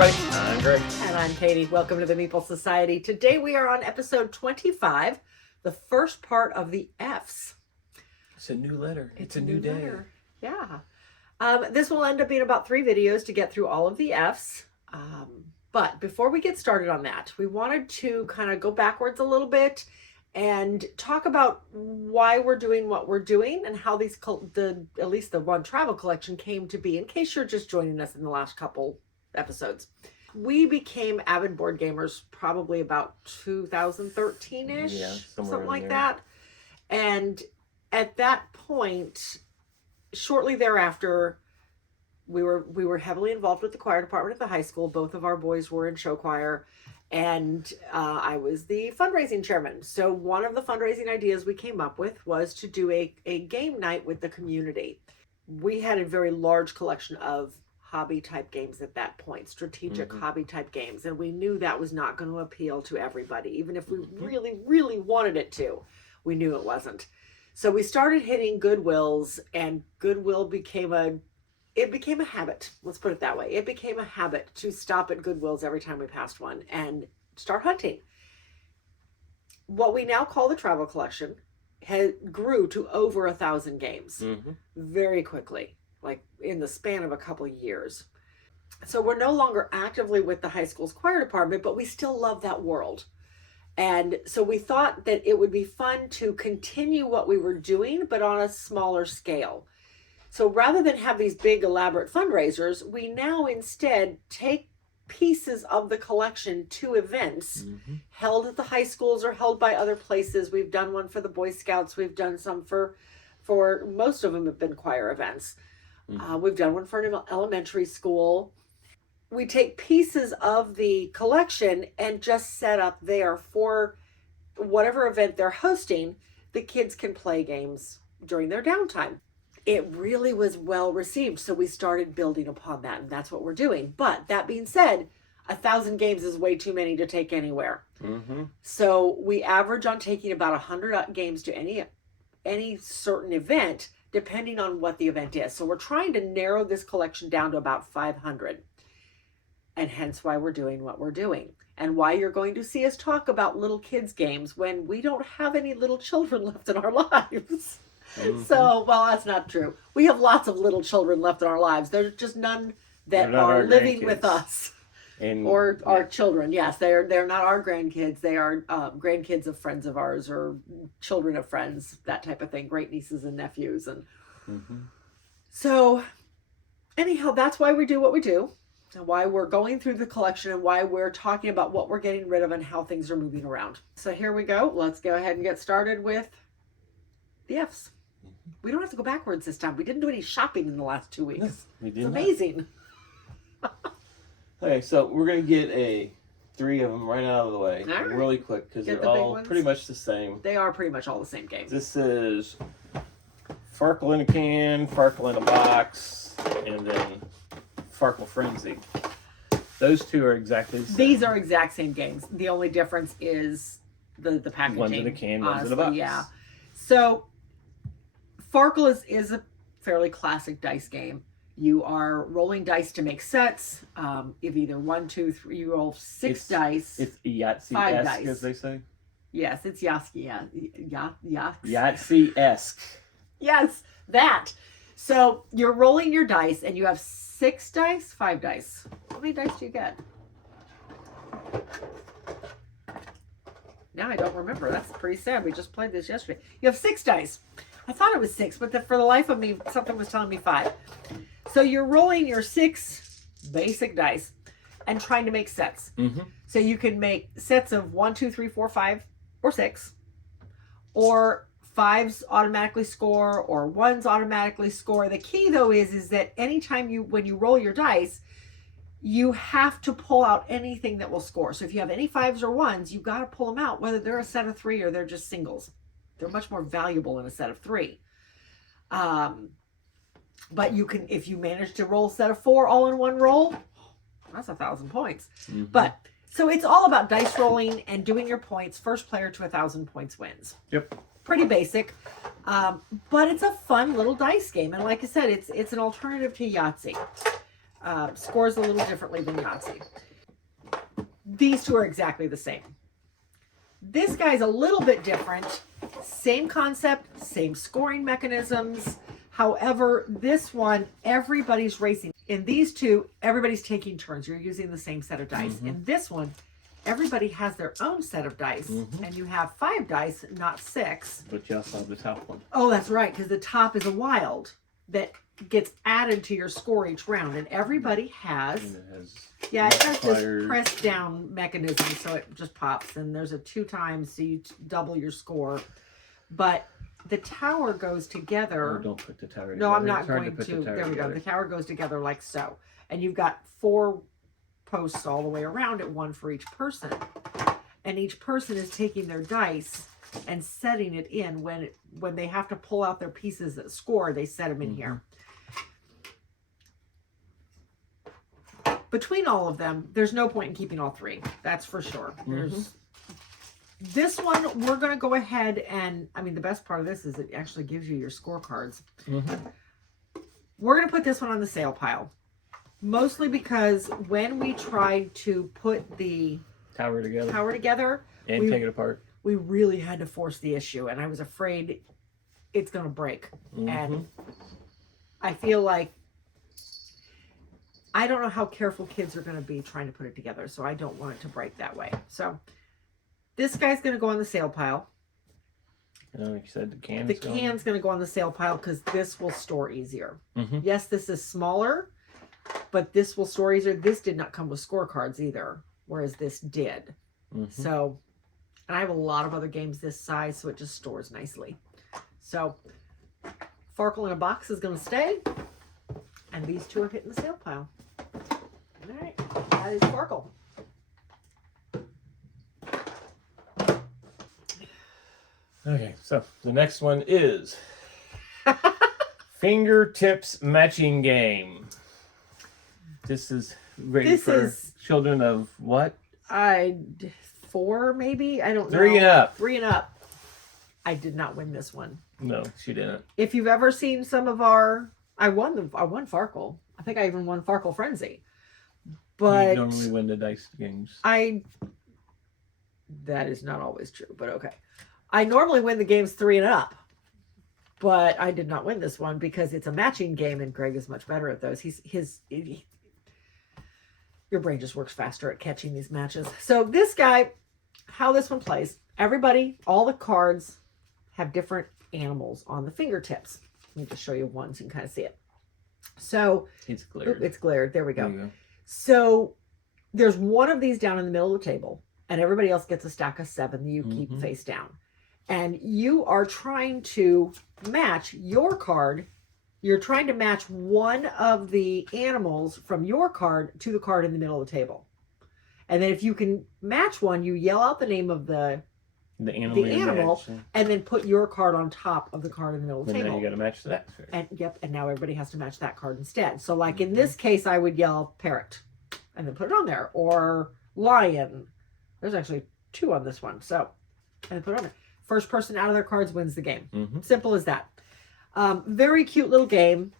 everybody. I'm Greg. And I'm Katie. Welcome to the Meeple Society. Today we are on episode 25, the first part of the F's. It's a new letter. It's a new day. Letter. Yeah. This will end up being about 3 videos to get through all of the F's. But before we get started on that, we wanted to kind of go backwards a little bit and talk about why we're doing what we're doing and how these at least the one travel collection came to be, in case you're just joining us in the last couple episodes. We became avid board gamers probably about 2013-ish, something like that. And at that point, shortly thereafter, we were heavily involved with the choir department at the high school. Both of our boys were in show choir, and I was the fundraising chairman. So one of the fundraising ideas we came up with was to do a game night with the community. We had a very large collection of hobby type games at that point, strategic hobby type games, and we knew that was not going to appeal to everybody, even if we really wanted it to. We knew it wasn't. So we started hitting Goodwills, and Goodwill became a habit. Let's put it that way. It became a habit to stop at Goodwills every time we passed one and start hunting. What we now call the travel collection grew to over 1,000 games very quickly, like in the span of a couple of years. So we're no longer actively with the high school's choir department, but we still love that world. And so we thought that it would be fun to continue what we were doing, but on a smaller scale. So rather than have these big elaborate fundraisers, we now instead take pieces of the collection to events held at the high schools or held by other places. We've done one for the Boy Scouts. We've done some for most of them have been choir events. We've done one for an elementary school. We take pieces of the collection and just set up there for whatever event they're hosting. The kids can play games during their downtime. It really was well received, so we started building upon that, and that's what we're doing. But that being said, 1,000 games is way too many to take anywhere. So we average on taking about 100 games to any certain event, depending on what the event is. So we're trying to narrow this collection down to about 500. And hence why we're doing what we're doing. And why you're going to see us talk about little kids' games when we don't have any little children left in our lives. So, well, that's not true. We have lots of little children left in our lives. There's just none that are living with us. Or our children. Yes, they're not our grandkids. They are grandkids of friends of ours or children of friends, that type of thing. Great nieces and nephews. And so anyhow, that's why we do what we do. And why we're going through the collection and why we're talking about what we're getting rid of and how things are moving around. So here we go. Let's go ahead and get started with the F's. We don't have to go backwards this time. We didn't do any shopping in the last 2 weeks. No, we did it's amazing. Okay, so we're going to get 3 of them right out of the way really quick because they're all pretty much the same. They are pretty much all the same games. This is Farkle in a can, Farkle in a box, and then Farkle Frenzy. Those 2 are exactly the same. These are exact same games. The only difference is the packaging. One's in a can, one's in a box. Yeah. So Farkle is a fairly classic dice game. You are rolling dice to make sets. If either 1, 2, 3, you roll 6 dice. It's Yahtzee-esque, as they say. Yes, it's Yahtzee. Yahtzee-esque. Yes, that. So you're rolling your dice, and you have 6 dice, 5 dice. How many dice do you get? Now I don't remember. That's pretty sad. We just played this yesterday. You have 6 dice. I thought it was 6, but for the life of me, something was telling me 5. So you're rolling your 6 basic dice and trying to make sets. So you can make sets of 1, 2, 3, 4, 5, or 6. Or 5s automatically score, or 1s automatically score. The key, though, is that anytime when you roll your dice, you have to pull out anything that will score. So if you have any 5s or 1s, you've got to pull them out, whether they're a set of 3 or they're just singles. They're much more valuable in a set of 3. But you can, if you manage to roll a set of 4 all in one roll, that's 1,000 points. But so it's all about dice rolling and doing your points. First player to 1,000 points wins. Yep. Pretty basic, but it's a fun little dice game. And like I said, it's an alternative to Yahtzee. scores a little differently than Yahtzee. These two are exactly the same. This guy's a little bit different. Same concept, same scoring mechanisms. However, this one, everybody's racing. In these two, everybody's taking turns. You're using the same set of dice. In this one, everybody has their own set of dice. And you have 5 dice, not 6. But you also have the top one. Oh, that's right, because the top is a wild that gets added to your score each round. And everybody has... And it has Yeah, it has this multiplier. press down mechanism, so it just pops. And there's a 2 times, so you double your score. But the tower goes together. Oh, don't put the tower together. No, I'm not It's hard going put to. the tower There we go. together. The tower goes together like so. And you've got 4 posts all the way around it, 1 for each person. And each person is taking their dice and setting it in. When they have to pull out their pieces that score, they set them in here. Between all of them, there's no point in keeping all 3. That's for sure. There's this one, we're going to go ahead and, I mean, the best part of this is it actually gives you your scorecards. We're going to put this one on the sale pile. Mostly because when we tried to put the Tower together. and take it apart. we really had to force the issue. And I was afraid it's going to break. And I feel like I don't know how careful kids are going to be trying to put it together. So I don't want it to break that way. So this guy's going to go on the sale pile. And like you said, the can's going to go on the sale pile because this will store easier. Yes, this is smaller, but this will store easier. This did not come with scorecards either, whereas this did. So, and I have a lot of other games this size, so it just stores nicely. So, Farkle in a box is going to stay, and these 2 are hitting the sale pile. All right, that is Farkle. Okay, so the next one is Fingertips Matching Game. This is ready for children of what? 4 maybe? I don't know. 3 and up. 3 and up. I did not win this one. No, she didn't. If you've ever seen some of our... I won Farkle. I think I even won Farkle Frenzy. But... You normally win the dice games. That is not always true, but okay. I normally win the games 3 and up. But I did not win this one because it's a matching game and Greg is much better at those. Your brain just works faster at catching these matches. So this guy, how this one plays, everybody, all the cards have different animals on the fingertips. Let me just show you one so you can kind of see it. So it's glared. It's glared. There we go. There you go. So there's one of these down in the middle of the table and everybody else gets a stack of 7 that you keep face down. And you are trying to match your card. You're trying to match one of the animals from your card to the card in the middle of the table. And then if you can match one, you yell out the name of the animal and then put your card on top of the card in the middle of the table. And then you got to match that. And now everybody has to match that card instead. So like in this case, I would yell parrot and then put it on there. Or lion. There's actually 2 on this one. So, and put it on there. First person out of their cards wins the game. Simple as that. Very cute little game,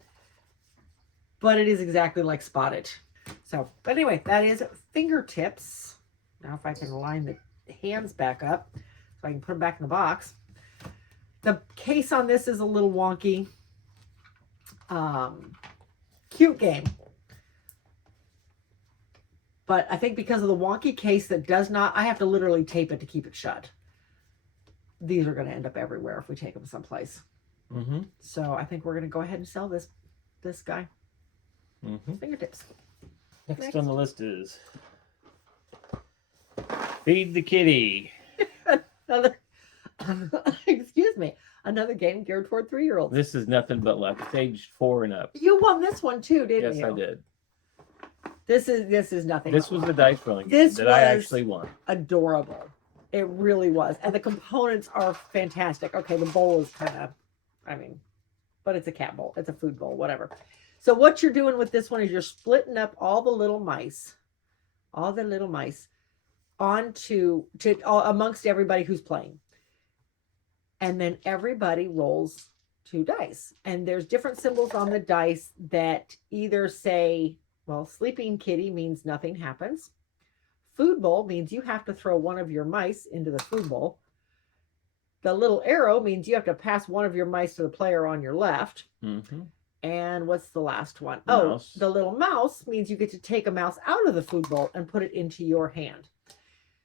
but it is exactly like Spot It. So, but anyway, that is Fingertips. Now if I can line the hands back up so I can put them back in the box. The case on this is a little wonky. Cute game. But I think because of the wonky case that does not, I have to literally tape it to keep it shut. These are going to end up everywhere if we take them someplace. So I think we're going to go ahead and sell this guy. Fingertips. Next on the list is Feed the Kitty. Excuse me. Another game geared toward 3-year-olds. This is nothing but luck. It's aged 4 and up. You won this one too, didn't Yes, you? I did. This is nothing. This was the dice rolling game that I actually won. Adorable. It really was. And the components are fantastic. Okay, the bowl is kind of, but it's a cat bowl. It's a food bowl, whatever. So what you're doing with this one is you're splitting up all the little mice onto amongst everybody who's playing. And then everybody rolls 2 dice. And there's different symbols on the dice that either say Well, sleeping kitty means nothing happens. Food bowl means you have to throw one of your mice into the food bowl. The little arrow means you have to pass one of your mice to the player on your left. Mm-hmm. And what's the last one? Mouse. Oh, the little mouse means you get to take a mouse out of the food bowl and put it into your hand.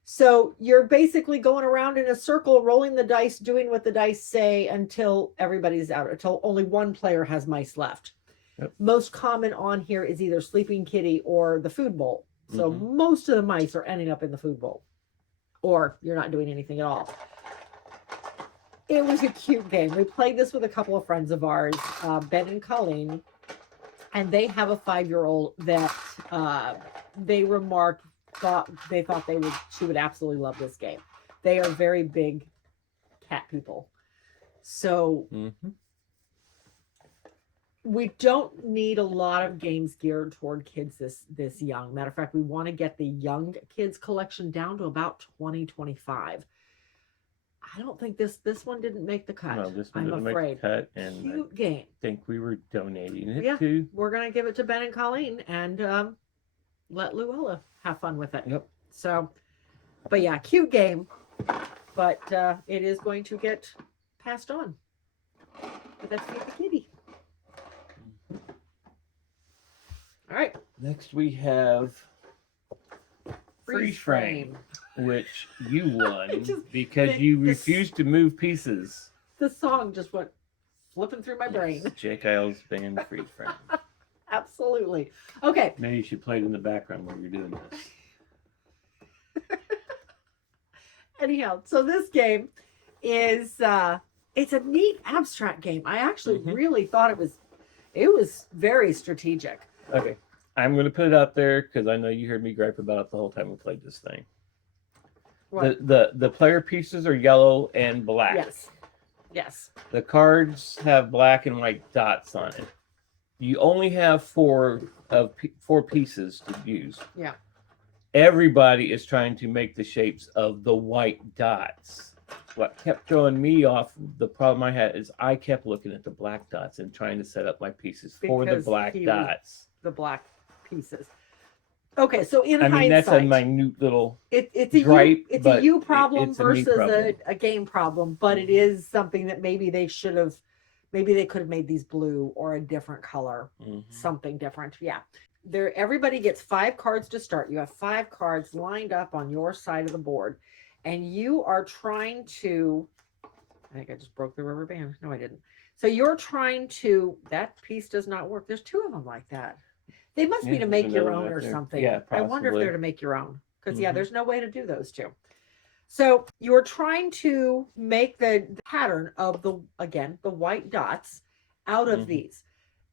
So you're basically going around in a circle, rolling the dice, doing what the dice say until everybody's out, until only one player has mice left. Yep. Most common on here is either sleeping kitty or the food bowl. So most of the mice are ending up in the food bowl, or you're not doing anything at all. It was a cute game. We played this with a couple of friends of ours, Ben and Colleen, and they have a 5-year-old that they remarked she would absolutely love this game. They are very big cat people, so we don't need a lot of games geared toward kids this young. Matter of fact, we want to get the young kids collection down to about 20-25. I don't think this one didn't make the cut. No, this one didn't afraid. make the cut. And Cute game. I think we were donating it to. We're gonna give it to Ben and Colleen and let Luella have fun with it. Yep. So, but yeah, cute game. But it is going to get passed on. But that's Feed the Kitty. All right. Next we have Freeze Frame, which you won because you refused to move pieces. The song just went flipping through my brain. Jake Isles band Freeze Frame. Absolutely. Okay. Maybe you should play it in the background while you're doing this. Anyhow, so this game is it's a neat abstract game. I actually really thought it was very strategic. Okay. I'm going to put it out there because I know you heard me gripe about it the whole time we played this thing. What? The player pieces are yellow and black. Yes. Yes. The cards have black and white dots on it. You only have four pieces to use. Yeah. Everybody is trying to make the shapes of the white dots. What kept throwing me off, the problem I had is I kept looking at the black dots and trying to set up my pieces for the black dots. The black pieces. Okay, so in hindsight, that's a minute little it's a gripe, you problem versus problem. a game problem, but it is something that maybe they could have made these blue or a different color, something different. Yeah. Everybody gets 5 cards to start. You have 5 cards lined up on your side of the board, and you are trying to, I think I just broke the rubber band. No, I didn't. So you're trying to, that piece does not work. There's 2 of them like that. They must be to make your own or something. Yeah, I wonder if possibly. they're to make your own. Because there's no way to do those 2. So you're trying to make the pattern of the white dots out of these.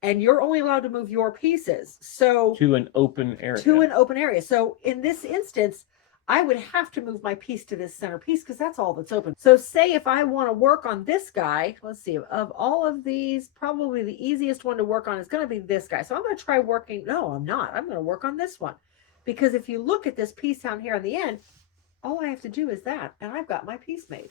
And you're only allowed to move your pieces. So to an open area. So in this instance, I would have to move my piece to this center piece because that's all that's open. So say if I want to work on this guy, let's see, of all of these, probably the easiest one to work on is going to be this guy. So I'm going to try working. No, I'm not. I'm going to work on this one. Because if you look at this piece down here on the end, all I have to do is that. And I've got my piece made.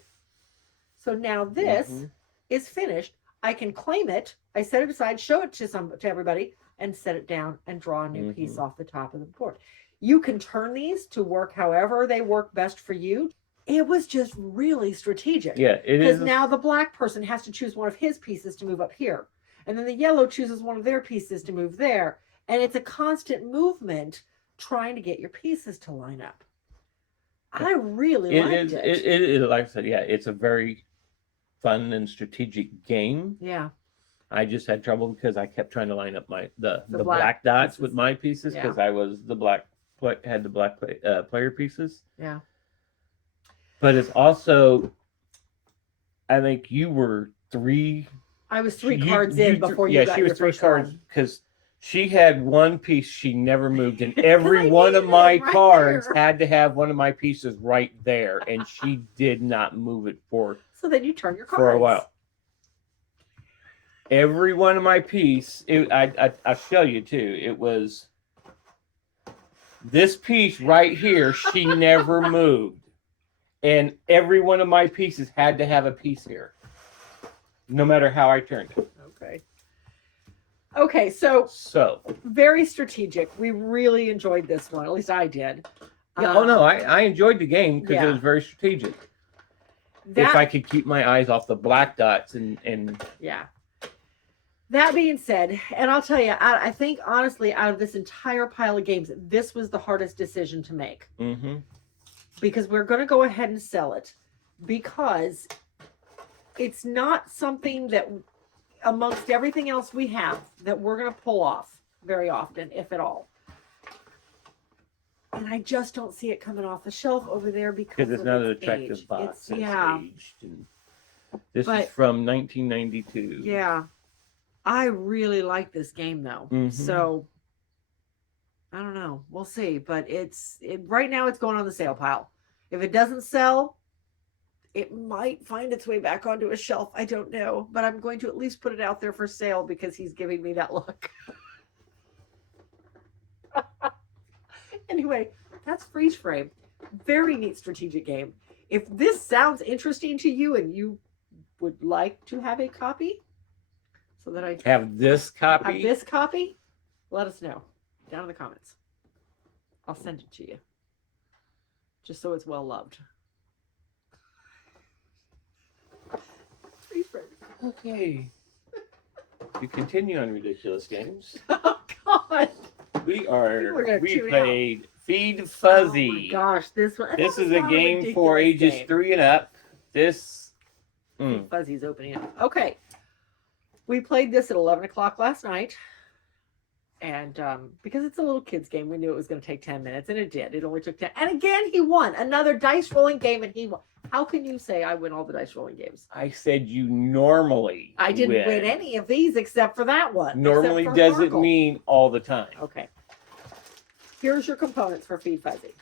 So now this is finished. I can claim it. I set it aside, show it to everybody, and set it down and draw a new piece off the top of the board. You can turn these to work however they work best for you. It was just really strategic. Yeah, it is. Because now the black person has to choose one of his pieces to move up here. And then the yellow chooses one of their pieces to move there. And it's a constant movement trying to get your pieces to line up. I really liked it. It like I said, yeah, it's a very fun and strategic game. Yeah. I just had trouble because I kept trying to line up the black dots pieces with my pieces because I was had the black player pieces. Yeah. But it's also, I think you were 3. I was 3 cards in before you got she was your 3 cards because she had one piece she never moved, and every one of my cards had to have one of my pieces right there, and she did not move it for. So then you turn your cards for a while. Every one of my piece, I'll show you too. It was this piece right here. She never moved, and every one of my pieces had to have a piece here, no matter how I turned it. Okay. Okay, so So, very strategic. We really enjoyed this one. At least I did. yeah, oh no, I enjoyed the game because it yeah. was very strategic. That, if I could keep my eyes off the black dots and yeah. That being said, and I'll tell you, I think honestly, out of this entire pile of games, this was the hardest decision to make. mm-hmm. Because we're going to go ahead and sell it because it's not something that amongst everything else we have that we're going to pull off very often, if at all. And I just don't see it coming off the shelf over there because it's not an attractive age. box. It's yeah. aged. And this is from 1992. Yeah. I really like this game though. Mm-hmm. So I don't know. We'll see. But right now it's going on the sale pile. If it doesn't sell, it might find its way back onto a shelf. I don't know. But I'm going to at least put it out there for sale because he's giving me that look. Anyway, that's Freeze Frame. Very neat strategic game. If this sounds interesting to you and you would like to have a copy, so that I have this copy, let us know down in the comments. I'll send it to you. Just so it's well loved. Freeze Frame. Okay. You continue on ridiculous games. Oh God. We played Feed Fuzzy. Oh my gosh, this one. This is a game for ages 3 and up. This Feed Fuzzy's opening up. Okay. We played this at 11 o'clock last night. And because it's a little kid's game, we knew it was going to take 10 minutes. And it did. It only took 10. And again, he won. Another dice rolling game and he won. How can you say I win all the dice rolling games? I said you normally I didn't win any of these except for that one. Normally doesn't Farkle. mean all the time. Okay. Here's your components for Feed Fuzzy.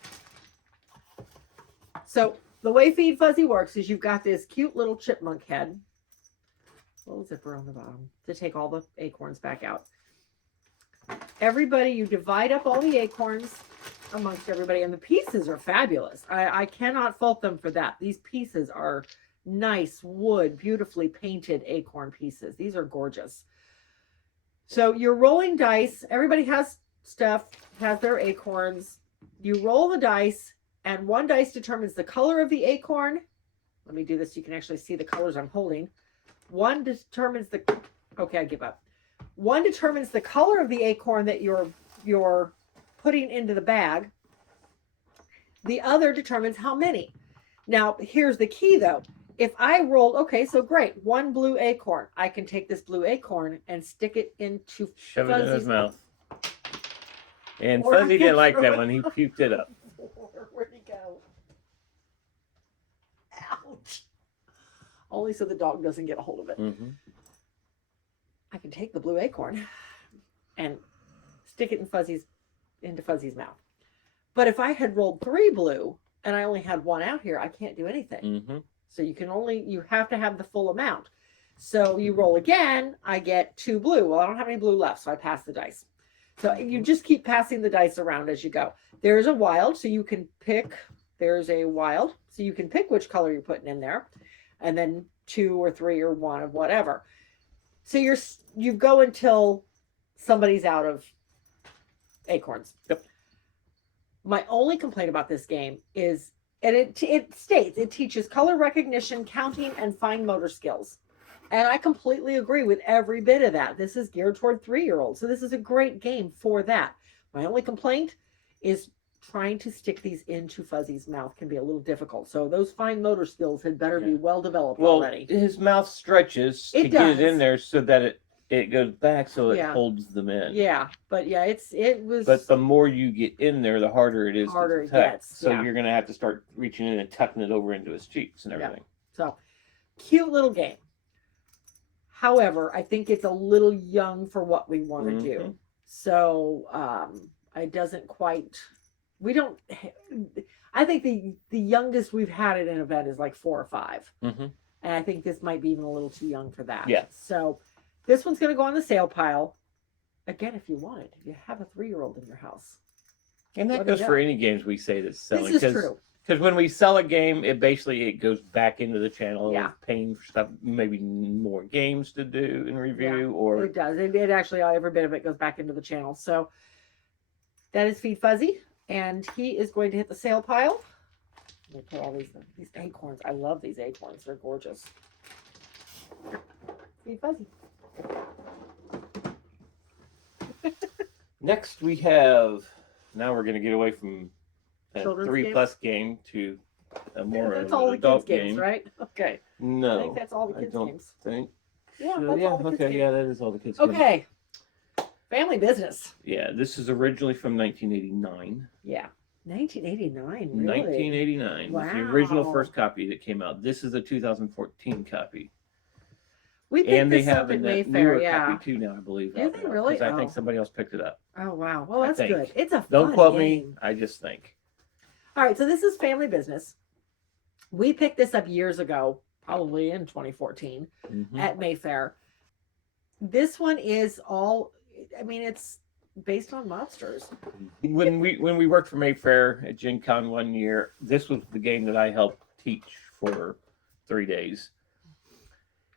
So the way Feed Fuzzy works is you've got this cute little chipmunk head. Little zipper on the bottom to take all the acorns back out. Everybody, you divide up all the acorns amongst everybody, and the pieces are fabulous. I cannot fault them for that. These pieces are nice wood, beautifully painted acorn pieces. These are gorgeous. So you're rolling dice. Everybody has stuff, has their acorns. You roll the dice, and one dice determines the color of the acorn. Let me do this so you can actually see the colors I'm holding. One determines the... Okay, I give up. One determines the color of the acorn that you're putting into the bag. The other determines how many. Now, here's the key, though. If I rolled, okay, so great, one blue acorn. I can take this blue acorn and stick it into Shove it in his mouth. And Or Fuzzy didn't like that one. He puked it up. Where'd he go? Ouch. Only so the dog doesn't get a hold of it. Mm-hmm. I can take the blue acorn and stick it into Fuzzy's mouth. But if I had rolled 3 blue and I only had 1 out here, I can't do anything. Mm-hmm. So you have to have the full amount. So you roll again, I get 2 blue. Well, I don't have any blue left, so I pass the dice. So you just keep passing the dice around as you go. There's a wild, so you can pick. There's a wild, so you can pick which color you're putting in there. And then 2 or 3 or 1 of whatever. So you go until somebody's out of acorns. Yep. My only complaint about this game is, and it states, it teaches color recognition, counting, and fine motor skills. And I completely agree with every bit of that. This is geared toward 3-year-olds. So this is a great game for that. My only complaint is trying to stick these into Fuzzy's mouth can be a little difficult. So those fine motor skills had better be well developed already. His mouth stretches to get it in there so that it goes back so it holds them in. Yeah, but yeah, it was. But the more you get in there, the harder it is harder to tuck. it gets. So you're going to have to start reaching in and tucking it over into his cheeks and everything. Yeah. So cute little game. However, I think it's a little young for what we want to do. So it doesn't quite. We don't. I think the youngest we've had at an event is like 4 or 5, and I think this might be even a little too young for that. Yeah. So this one's going to go on the sale pile. Again, if you want it, if you have a 3-year-old in your house, and that goes for any games we say that's selling. This is true. Because when we sell a game, it goes back into the channel. Yeah. Of paying for stuff, maybe more games to do and review, or It does. It actually, every bit of it goes back into the channel. So that is Feed Fuzzy, and he is going to hit the sale pile. We'll put all these acorns. I love these acorns. They're gorgeous. Feed Fuzzy. next we have. Now we're going to get away from a Children's 3+ game to a more that's of all an the adult kids' game. games, right? Okay. I No, think that's all the I kids' don't games. think. Yeah, so. that's Yeah, all the kids' okay, games. yeah, that is all the kids. Games. Okay. Family Business. Yeah, this is originally from 1989. Yeah. 1989, really? 1989 was the original Wow. first copy that came out. This is a 2014 copy. We picked And they this up have at a Mayfair, newer yeah. copy too now, I believe. Do they really? Because I think Oh. somebody else picked it up. Oh, wow. Well, I that's think. good. It's a Don't fun quote game. me. I just think. All right, so this is Family Business. We picked this up years ago, probably in 2014 Mhm. at Mayfair. This one is all, I mean, it's based on mobsters. When we worked for Mayfair at Gen Con one year, this was the game that I helped teach for 3 days.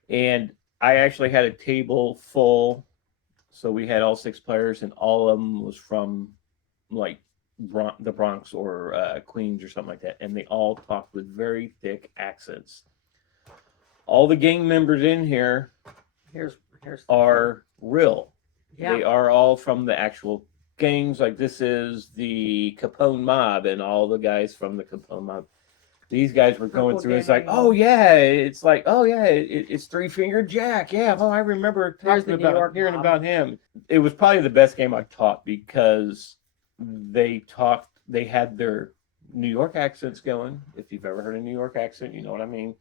And I actually had a table full, so we had all 6 players, and all of them was from like the Bronx or Queens or something like that, and they all talked with very thick accents. All the gang members in here Here's are real. yeah. They are all from the actual gangs. Like this is the Capone Mob, and all the guys from the Capone Mob. These guys were going Purple through. It's like, Gang. oh yeah, it's like, oh yeah, it's Three Finger Jack. Yeah, oh I remember There's the talking New about York hearing Mob. about him. It was probably the best game I taught because they talked. They had their New York accents going. If you've ever heard a New York accent, you know what I mean.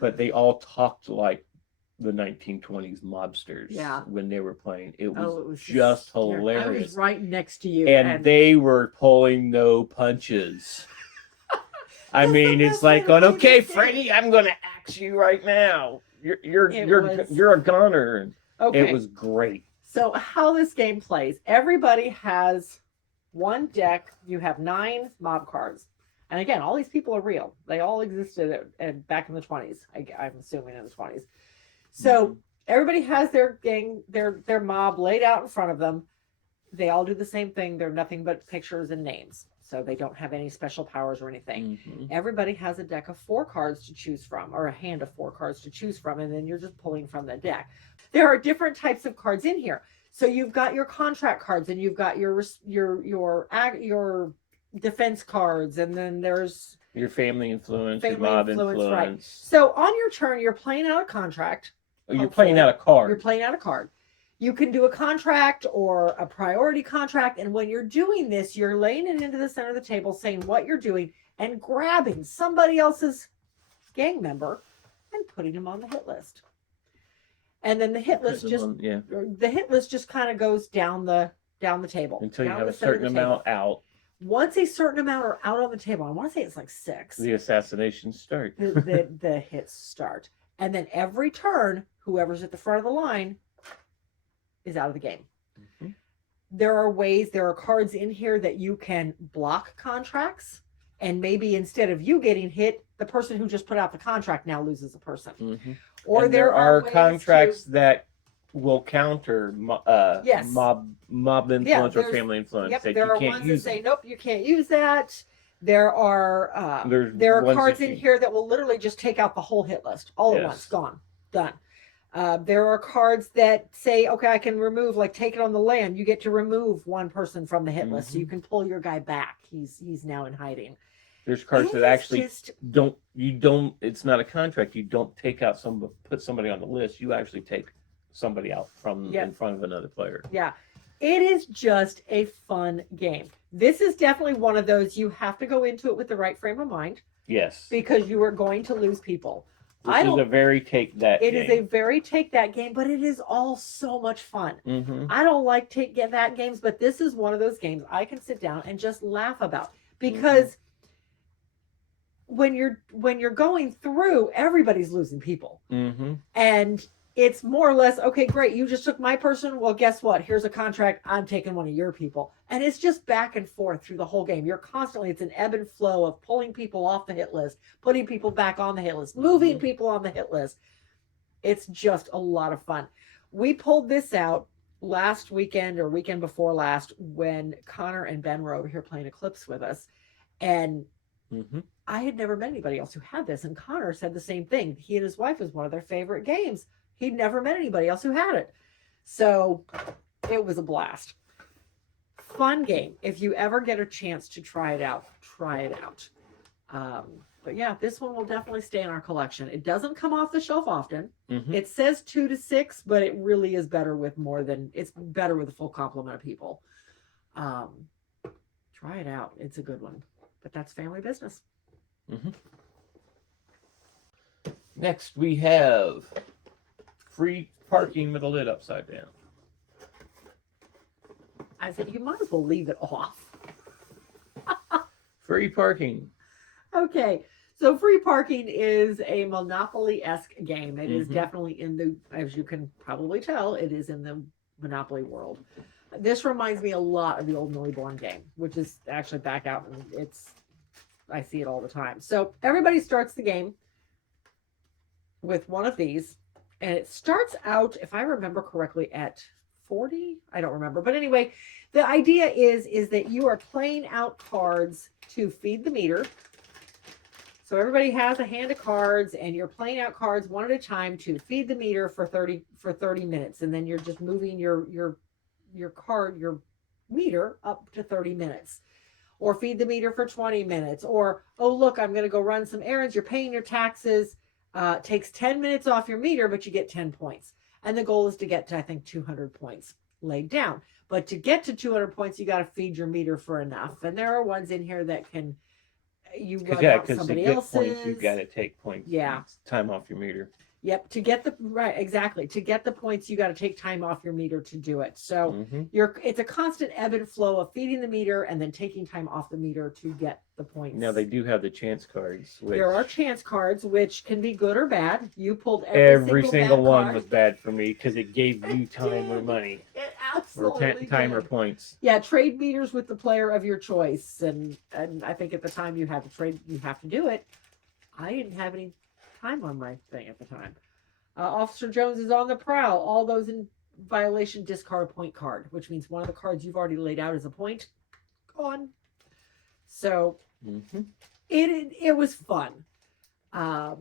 But they all talked like the 1920s mobsters. Yeah. When they were playing, it was, it was just scary. I hilarious. was right next to you. And they were pulling no punches. I That's mean, the it's best way like to going, play okay, this game." Freddie, I'm going to axe you right now. You're was- a gunner. And Okay. it was great. So how this game plays, everybody has one deck. You have 9 mob cards. And again, all these people are real. They all existed back in the 20s. I'm assuming in the 20s. So everybody has their gang, their mob laid out in front of them. They all do the same thing. They're nothing but pictures and names. So they don't have any special powers or anything. Mhm. Everybody has a deck of 4 cards to choose from, or a hand of 4 cards to choose from, and then you're just pulling from the deck. There are different types of cards in here. So you've got your contract cards, and you've got your defense cards, and then there's Your family influence, your family mob influence, influence. right? So on your turn, you're playing out a contract. You're playing out a card. You're playing out a card. You can do a contract or a priority contract. And when you're doing this, you're laying it into the center of the table, saying what you're doing and grabbing somebody else's gang member and putting them on the hit list. And then the hit list just kind of goes down the table Until you down have the a center of certain the table. amount out, Once a certain amount are out on the table, I want to say it's like 6. the assassinations start. the hits start. And then every turn, whoever's at the front of the line is out of the game. Mhm. There are cards in here that you can block contracts. And maybe instead of you getting hit, the person who just put out the contract now loses a person. Mhm. Or And there are ways contracts to, that will counter Yes. mob influence or there's- family influence. Yep, that there you are can't ones that use say, them. nope, you can't use that. There are There's ones cards that in you- here that will literally just take out the whole hit list all at Yes. once, gone, done. There are cards that say, okay, I can remove, like take it on the land. You get to remove one person from the hit list, so you can pull your guy back. He's now in hiding. There's cards It that is actually just- don't. It's not a contract. You don't take out put somebody on the list. You actually take somebody out from Yep. in front of another player. Yeah, it is just a fun game. This is definitely one of those you have to go into it with the right frame of mind Yes. because you are going to lose people. This is a very take that It game. is a very take that game, but it is all so much fun. Mm-hmm. I don't like take that games, but this is one of those games I can sit down and just laugh about because when you're going through, everybody's losing people, Mm-hmm. and it's more or less, okay, great, you just took my person. Well, guess what? Here's a contract. I'm taking one of your people. And it's just back and forth through the whole game. You're constantly, it's an ebb and flow of pulling people off the hit list, putting people back on the hit list, moving people on the hit list. It's just a lot of fun. We pulled this out last weekend or weekend before last when Connor and Ben were over here playing Eclipse with us. And I had never met anybody else who had this. And Connor said the same thing. He and his wife was one of their favorite games. He'd never met anybody else who had it. So it was a blast. Fun game. If you ever get a chance to try it out, try it out. But yeah, this one will definitely stay in our collection. It doesn't come off the shelf often. It says 2 to 6, but it really is better with it's better with a full complement of people. Try it out. It's a good one. But that's family business. Next, we have free parking with a lid upside down. I said, you might as well leave it off. Free parking. Okay. So free parking is a Monopoly-esque game. It is definitely in the, as you can probably tell, it is in the Monopoly world. This reminds me a lot of the old Millie Born game, which is actually back out, and I see it all the time. So everybody starts the game with one of these, and it starts out, if I remember correctly, at 40. I don't remember, but anyway, the idea is that you are playing out cards to feed the meter. So everybody has a hand of cards, and you're playing out cards one at a time to feed the meter for 30 minutes, and then you're just moving your meter up to 30 minutes. Or feed the meter for 20 minutes. Or, oh, look, I'm going to go run some errands. You're paying your taxes. Takes 10 minutes off your meter, but you get 10 points. And the goal is to get to, I think, 200 points laid down. But to get to 200 points, you got to feed your meter for enough. And there are ones in here that can, you run out somebody else's. Points, you got to take points. Yeah. Time off your meter. Yep. To get the points, you got to take time off your meter to do it. So it's a constant ebb and flow of feeding the meter and then taking time off the meter to get the points. Now they do have the chance cards. There are chance cards, which can be good or bad. You pulled every single one was bad for me because it gave you time or money. It absolutely or time or points. Yeah, trade meters with the player of your choice, and I think at the time you have to do it. I didn't have any time on my thing at the time. Officer Jones is on the prowl. All those in violation discard a point card, which means one of the cards you've already laid out as a point gone. So it was fun. I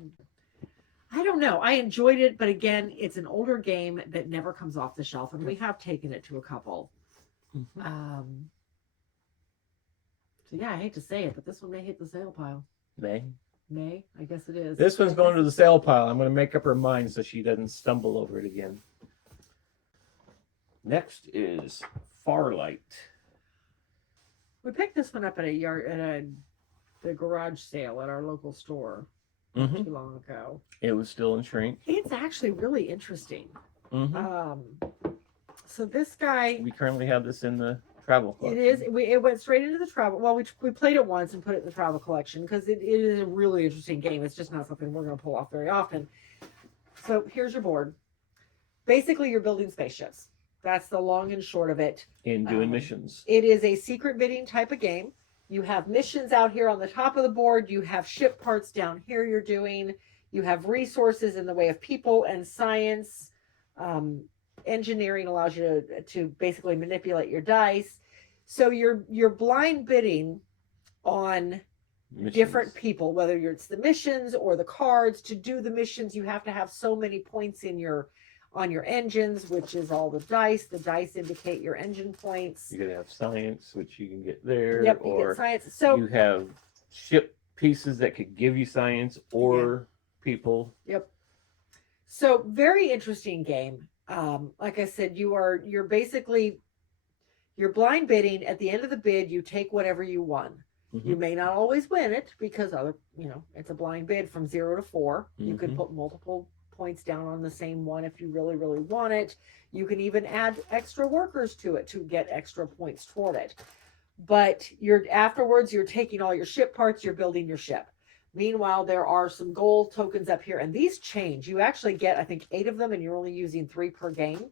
don't know. I enjoyed it, but again, it's an older game that never comes off the shelf, and we have taken it to a couple. So yeah, I hate to say it, but this one may hit the sale pile. May, I guess it is. This one's going to the sale pile. I'm going to make up her mind so she doesn't stumble over it again. Next is Farlight. We picked this one up at the garage sale at our local store not too long ago. It was still in shrink. It's actually really interesting. So this guy, we currently have this in the travel collection. It is. It went straight into the travel. Well, we played it once and put it in the travel collection because it is a really interesting game. It's just not something we're going to pull off very often. So here's your board. Basically, you're building spaceships. That's the long and short of it. And doing missions. It is a secret bidding type of game. You have missions out here on the top of the board. You have ship parts down here you're doing. You have resources in the way of people and science. Engineering allows you to basically manipulate your dice. So you're blind bidding on different people, whether it's the missions or the cards. To do the missions, you have to have so many points on your engines, which is all the dice. The dice indicate your engine points. You're gonna have science, which you can get there. Yep, you get science. So you have ship pieces that could give you science or people. Yep. So very interesting game. Like I said, you're basically blind bidding. At the end of the bid, you take whatever you won. You may not always win it because it's a blind bid from 0 to 4. You could put multiple points down on the same one if you really, really want it. You can even add extra workers to it to get extra points toward it. But afterwards, you're taking all your ship parts, you're building your ship. Meanwhile, there are some gold tokens up here, and these change. You actually get, I think, 8 of them, and you're only using 3 per game.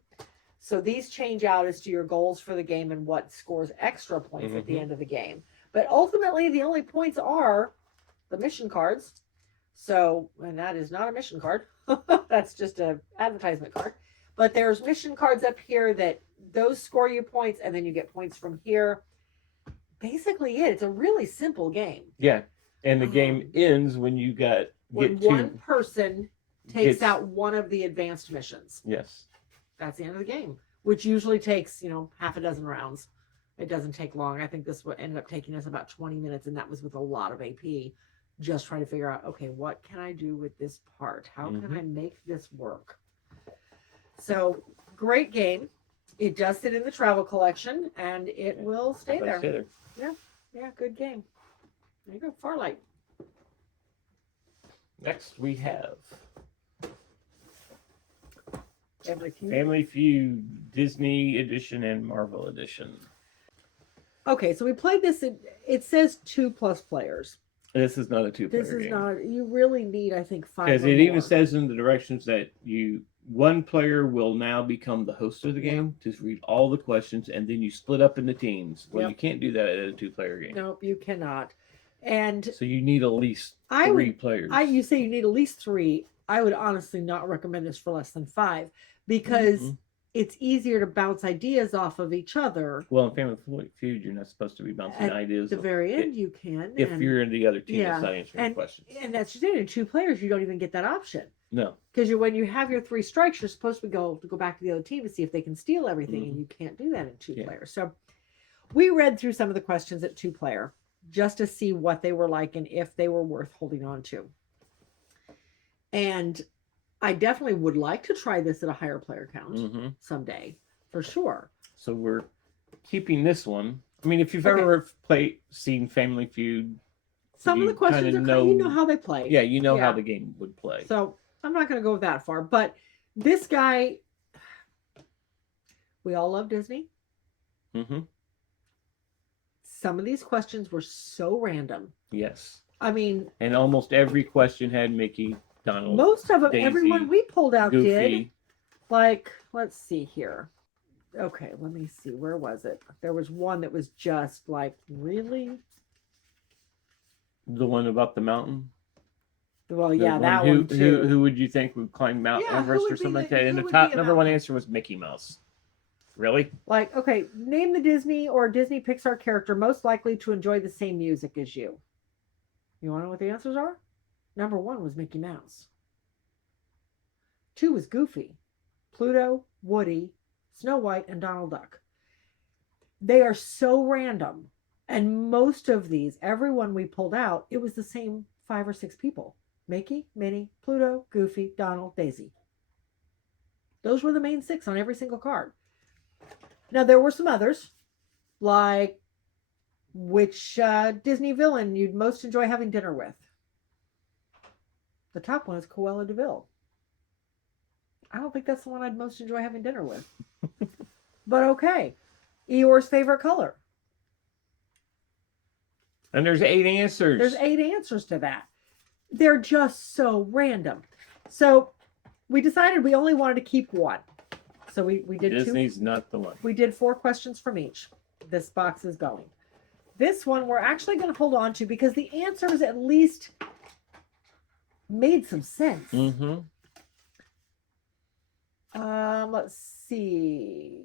So these change out as to your goals for the game and what scores extra points at the end of the game. But ultimately, the only points are the mission cards. So, and that is not a mission card. That's just an advertisement card. But there's mission cards up here that those score you points, and then you get points from here. Basically, it's a really simple game. Yeah. And the game ends when you when one person takes out one of the advanced missions. Yes. That's the end of the game, which usually takes, half a dozen rounds. It doesn't take long. I think this ended up taking us about 20 minutes, and that was with a lot of AP, just trying to figure out, okay, what can I do with this part? How can I make this work? So, great game. It does sit in the travel collection, and it will stay there. Yeah, good game. There you go, Farlight. Next, we have Family Feud, Disney Edition and Marvel Edition. Okay, so we played this. It says 2+ players. This is not a 2-player game. This is not. You really need, I think, 5. Because it even says in the directions that one player will now become the host of the game to read all the questions, and then you split up into teams. Well, you can't do that at a 2-player game. Nope, you cannot. And so you need at least 3 players. You say you need at least 3. I would honestly not recommend this for less than 5 because it's easier to bounce ideas off of each other. Well, in Family Feud, you're not supposed to be bouncing ideas. At the very end, you can. If you're in the other team that's not answering questions. And that's just it. In 2 players, you don't even get that option. No. Because when you have your 3 strikes, you're supposed to go back to the other team to see if they can steal everything, and you can't do that in 2 players. So we read through some of the questions at 2-player just to see what they were like and if they were worth holding on to. And I definitely would like to try this at a higher player count someday, for sure. So we're keeping this one. I mean, if you've ever seen Family Feud, some of the questions are you know how they play. Yeah, you know how the game would play. So I'm not going to go that far. But this guy, we all love Disney. Some of these questions were so random. Yes. I mean, and almost every question had Mickey, Donald, most of them, Daisy, everyone we pulled out Goofy. did. Like, let's see here. Okay, let me see. Where was it? There was one that was just like, really? The one about the mountain? Well, yeah, that one too. Who would you think would climb Mount Everest or something like that? And the top number 1 answer was Mickey Mouse. Really? Like, okay, name the Disney or Disney Pixar character most likely to enjoy the same music as you. You want to know what the answers are? Number 1 was Mickey Mouse. 2 was Goofy, Pluto, Woody, Snow White, and Donald Duck. They are so random. And most of these, everyone we pulled out, it was the same 5 or 6 people. Mickey, Minnie, Pluto, Goofy, Donald, Daisy. Those were the main 6 on every single card. Now, there were some others, like which Disney villain you'd most enjoy having dinner with. The top one is Cruella de Vil. I don't think that's the one I'd most enjoy having dinner with. But okay. Eeyore's favorite color. And there's 8 answers. There's 8 answers to that. They're just so random. So we decided we only wanted to keep 1. So we did Disney's not the one. We did 4 questions from each. This box is going. This one we're actually going to hold on to because the answers at least made some sense. Let's see.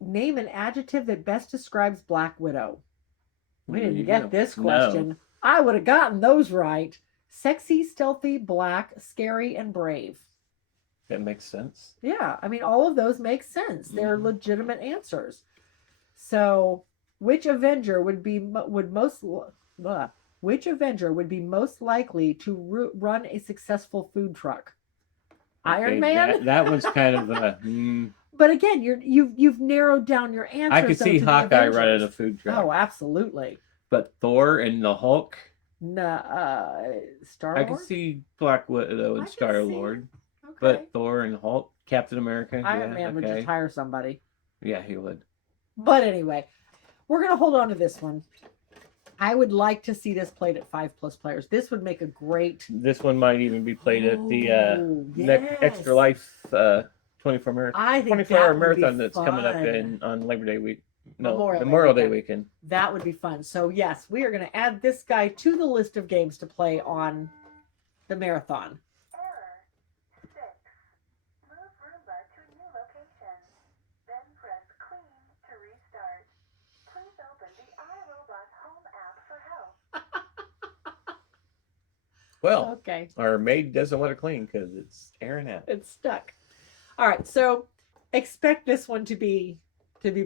Name an adjective that best describes Black Widow. We didn't get this question. No. I would have gotten those right. Sexy, stealthy, black, scary, and brave. That makes sense. Yeah, I mean, all of those make sense. They're legitimate answers. So, which Avenger would most likely to run a successful food truck? Okay, Iron Man. That was kind of a. But again, you've narrowed down your answer. I could see Hawkeye running a food truck. Oh, absolutely. But Thor and the Hulk. Star-Lord? I could see Black Widow and Star-Lord. Okay. But Thor and Hulk, Captain America. Iron Man would just hire somebody. Yeah, he would. But anyway, we're going to hold on to this one. I would like to see this played at 5+ players. This would make a great. This one might even be played at the Extra Yes. Life 24 marathon. I think 24-hour that would be marathon that's coming up fun. on Labor Day week. No, Memorial Memorial Day Day weekend. That would be fun. So yes, we are going to add this guy to the list of games to play on the marathon. Error 6. Move Roomba to new location. Then press clean to restart. Please open the iRobot Home app for help. Well, Okay. our maid doesn't want to clean because it's airing out. It's stuck. All right, so expect this one to be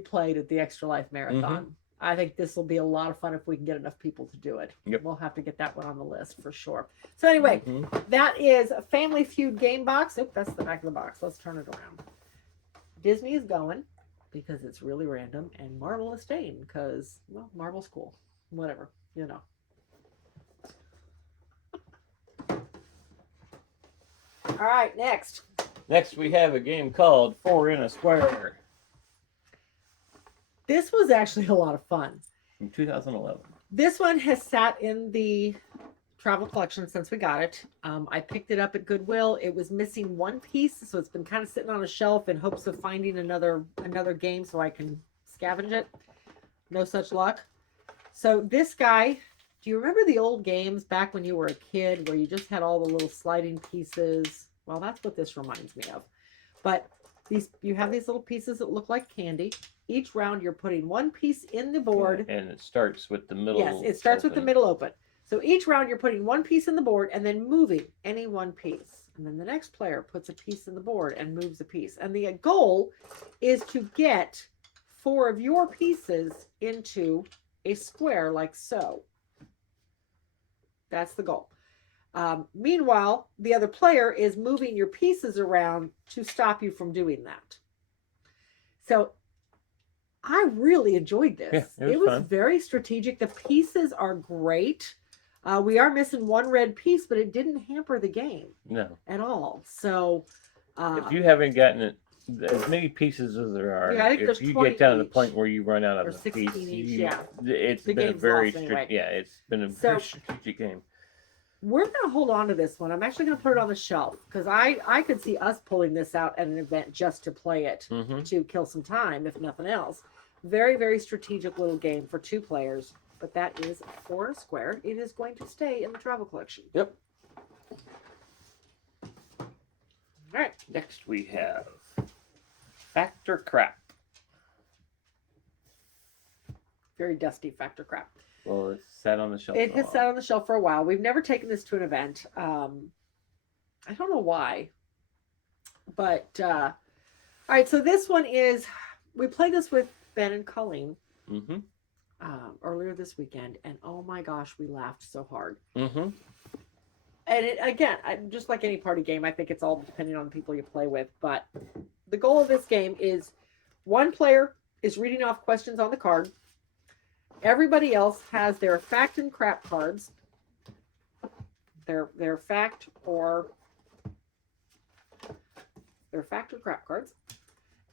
played at the Extra Life Marathon. I think this will be a lot of fun if we can get enough people to do it. Yep. We'll have to get that one on the list for sure. So anyway, that is a Family Feud game box. Oop, that's the back of the box. Let's turn it around. Disney is going because it's really random, and Marvel is staying because, well, Marvel's cool. Whatever, you know. All right, next. Next, we have a game called 4 in a Square This was actually a lot of fun. from 2011. This one has sat in the travel collection since we got it. I picked it up at Goodwill. It was missing one piece, so it's been kind of sitting on a shelf in hopes of finding another game so I can scavenge it. No such luck. So this guy, do you remember the old games back when you were a kid where you just had all the little sliding pieces? Well, that's what this reminds me of. But you have these little pieces that look like candy. Each round you're putting one piece in the board. And it starts with the middle. Yes, it starts with the middle open. So each round you're putting one piece in the board and then moving any one piece. And then the next player puts a piece in the board and moves a piece. And the goal is to get 4 of your pieces into a square like so. That's the goal. Meanwhile, the other player is moving your pieces around to stop you from doing that. So I really enjoyed this. Yeah, it was fun. Very strategic. The pieces are great. We are missing one red piece, but it didn't hamper the game No. at all. So If you haven't gotten it, as many pieces as there are, Yeah, I think if there's you 20 get down to the each. point where you run out Or of a 16 piece, each, you- yeah. it's The been a game's very lost anyway. it's been a So- very strategic game. we're going to hold on to this one. I'm actually going to put it on the shelf because I could see us pulling this out at an event just to play it, to kill some time, if nothing else. Very, very strategic little game for 2 players, but that is 4 in a Square. It is going to stay in the travel collection. Yep. All right. Next we have Factor Crap. Very dusty Factor Crap. Well, it's sat on the shelf. It for a has while. sat on the shelf for a while. We've never taken this to an event. I don't know why, but all right. So this one is, we played this with Ben and Colleen earlier this weekend, and oh my gosh, we laughed so hard. And it, again, just like any party game, I think it's all depending on the people you play with. But the goal of this game is one player is reading off questions on the card. Everybody else has their fact and crap cards. Their fact or crap cards.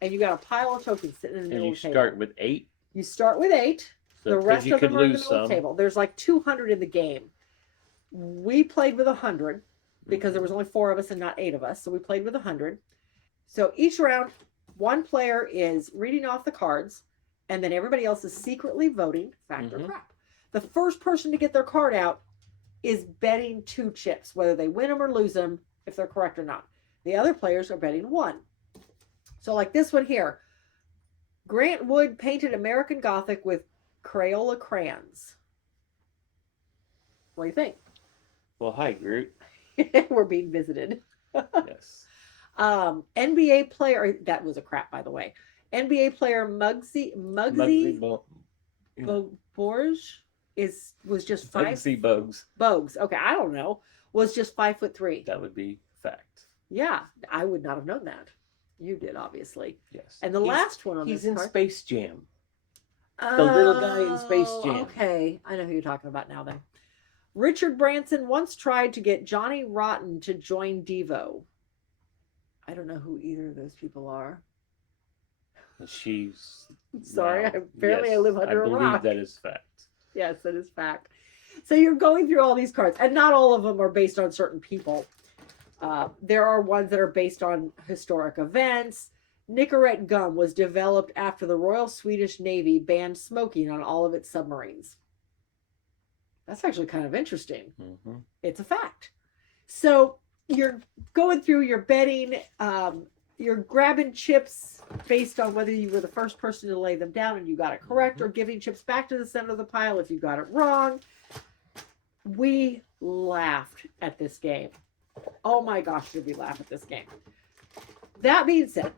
And you got a pile of tokens sitting in the middle And you of the table. start with 8. You start with 8. So, The 'cause rest you of them could are in the lose middle of the some. table. There's like 200 in the game. We played with 100 because there was only 4 of us and not 8 of us. So we played with 100. So each round, one player is reading off the cards, and then everybody else is secretly voting fact or crap. The first person to get their card out is betting 2 chips, whether they win them or lose them, if they're correct or not. The other players are betting 1. So like this one here, Grant Wood painted American Gothic with Crayola crayons. What do you think? Well, hi, Groot. We're being visited. Yes. NBA player, that was a crap, by the way. NBA player Muggsy Borge was just 5. Muggsy Bugs. Bogues. Okay, I don't know. Was just 5'3". That would be fact. Yeah, I would not have known that. You did, obviously. Yes. And the last one on he's this in card. Space Jam. The little guy in Space Jam. Okay, I know who you're talking about now then. Richard Branson once tried to get Johnny Rotten to join Devo. I don't know who either of those people are. She's Sorry, now- apparently I live under I a believe rock. that is fact. Yes, that is fact. So you're going through all these cards, and not all of them are based on certain people. There are ones that are based on historic events. Nicorette gum was developed after the Royal Swedish Navy banned smoking on all of its submarines. That's actually kind of interesting. Mm-hmm. It's a fact. So you're going through, you're betting, you're grabbing chips based on whether you were the first person to lay them down and you got it correct, or giving chips back to the center of the pile if you got it wrong. We laughed at this game. Oh my gosh, did we laugh at this game. That being said,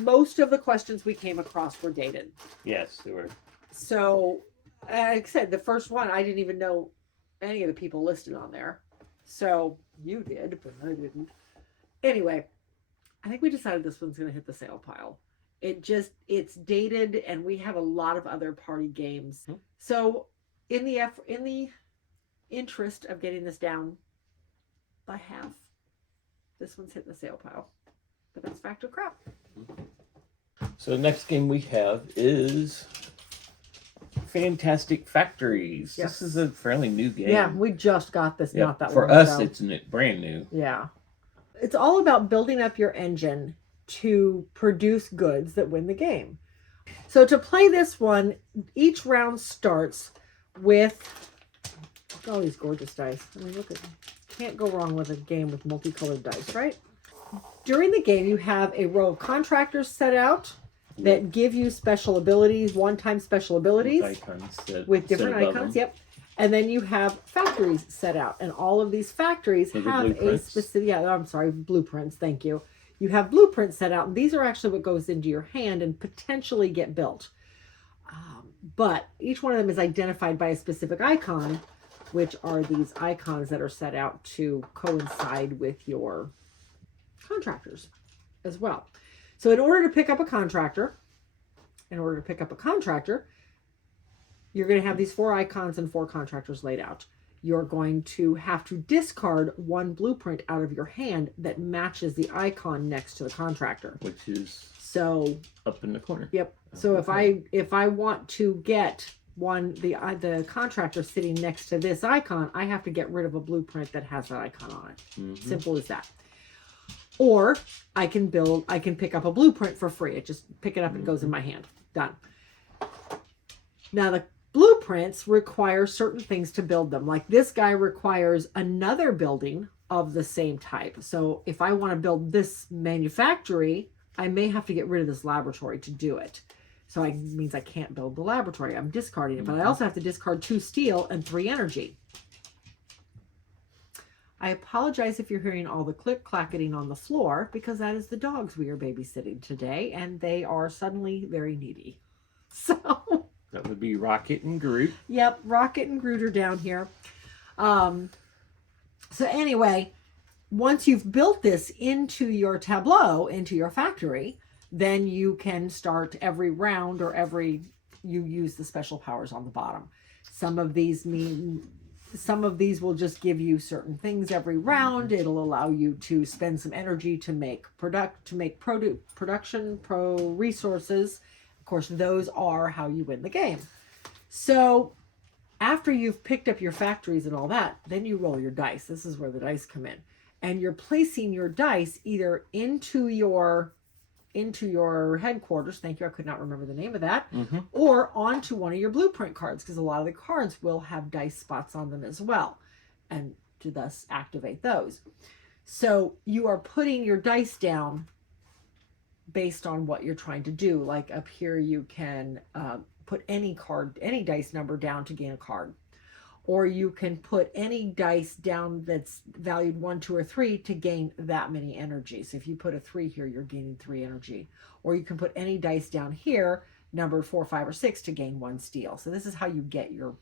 most of the questions we came across were dated. Yes, they were. So, like I said, the first one, I didn't even know any of the people listed on there. So, you did, but I didn't. Anyway, I think we decided this one's going to hit the sale pile. It's dated, and we have a lot of other party games. Hmm. So, in the interest of getting this down by half, this one's hitting the sale pile. But that's fact or crap. So the next game we have is Fantastic Factories. Yes. This is a fairly new game. Yeah, we just got this not that For long us, ago. it's brand new. Yeah. It's all about building up your engine to produce goods that win the game. So to play this one, each round starts with all these gorgeous dice. I mean, look at them. Can't go wrong with a game with multicolored dice, right? During the game, you have a row of contractors set out that give you special abilities, one-time special abilities with different icons. Yep. And then you have factories set out, and all of these factories have a specific, blueprints. Thank you. You have blueprints set out, and these are actually what goes into your hand and potentially get built. But each one of them is identified by a specific icon, which are these icons that are set out to coincide with your contractors as well. So in order to pick up a contractor, you're going to have these 4 icons and 4 contractors laid out. You're going to have to discard one blueprint out of your hand that matches the icon next to the contractor, which is so up in the corner. Yep. So if I want to get the contractor sitting next to this icon, I have to get rid of a blueprint that has that icon on it. Mm-hmm. Simple as that. Or I can pick up a blueprint for free. It just pick it up and it goes in my hand. Done. Now the blueprints require certain things to build them. Like this guy requires another building of the same type. So if I want to build this manufactory, I may have to get rid of this laboratory to do it. So it means I can't build the laboratory. I'm discarding it. But I also have to discard 2 steel and 3 energy. I apologize if you're hearing all the click-clacketing on the floor, because that is the dogs we are babysitting today, and they are suddenly very needy. So that would be Rocket and Groot. Yep, Rocket and Groot are down here. So anyway, once you've built this into your tableau, into your factory, then you can start every round or you use the special powers on the bottom. Some of these will just give you certain things every round. It'll allow you to spend some energy to make production resources. Of course, those are how you win the game. So after you've picked up your factories and all that, then you roll your dice. This is where the dice come in. And you're placing your dice either into your headquarters. Thank you. I could not remember the name of that. Mm-hmm. Or onto one of your blueprint cards, because a lot of the cards will have dice spots on them as well, and to thus activate those. So you are putting your dice down based on what you're trying to do. Like up here, you can put any dice number down to gain a card. Or you can put any dice down that's valued 1, 2, or 3 to gain that many energy. So if you put a 3 here, you're gaining 3 energy. Or you can put any dice down here, numbered 4, 5, or 6, to gain 1 steel. So this is how you get your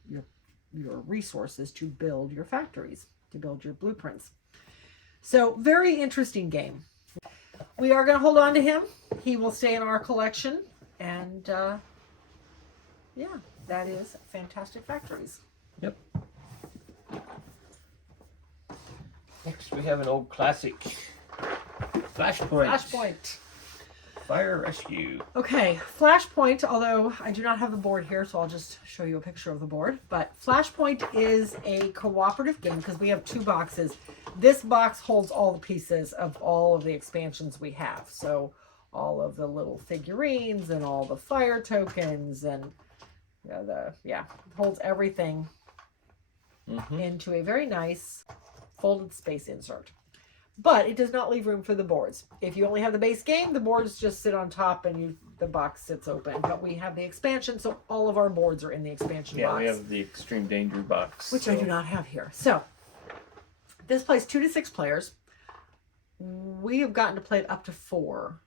resources to build your factories, to build your blueprints. So very interesting game. We are going to hold on to him. He will stay in our collection. And yeah, that is Fantastic Factories. Yep. Next, we have an old classic, Flashpoint. Fire Rescue. Okay, Flashpoint, although I do not have a board here, so I'll just show you a picture of the board. But Flashpoint is a cooperative game because we have 2 boxes. This box holds all the pieces of all of the expansions we have. So all of the little figurines and all the fire tokens and holds everything into a very nice folded space insert. But it does not leave room for the boards. If you only have the base game, the boards just sit on top and the box sits open. But we have the expansion, so all of our boards are in the expansion box. Yeah, we have the Extreme Danger box. Which I do not have here. So, this plays 2 to 6 players. We have gotten to play it up to 4.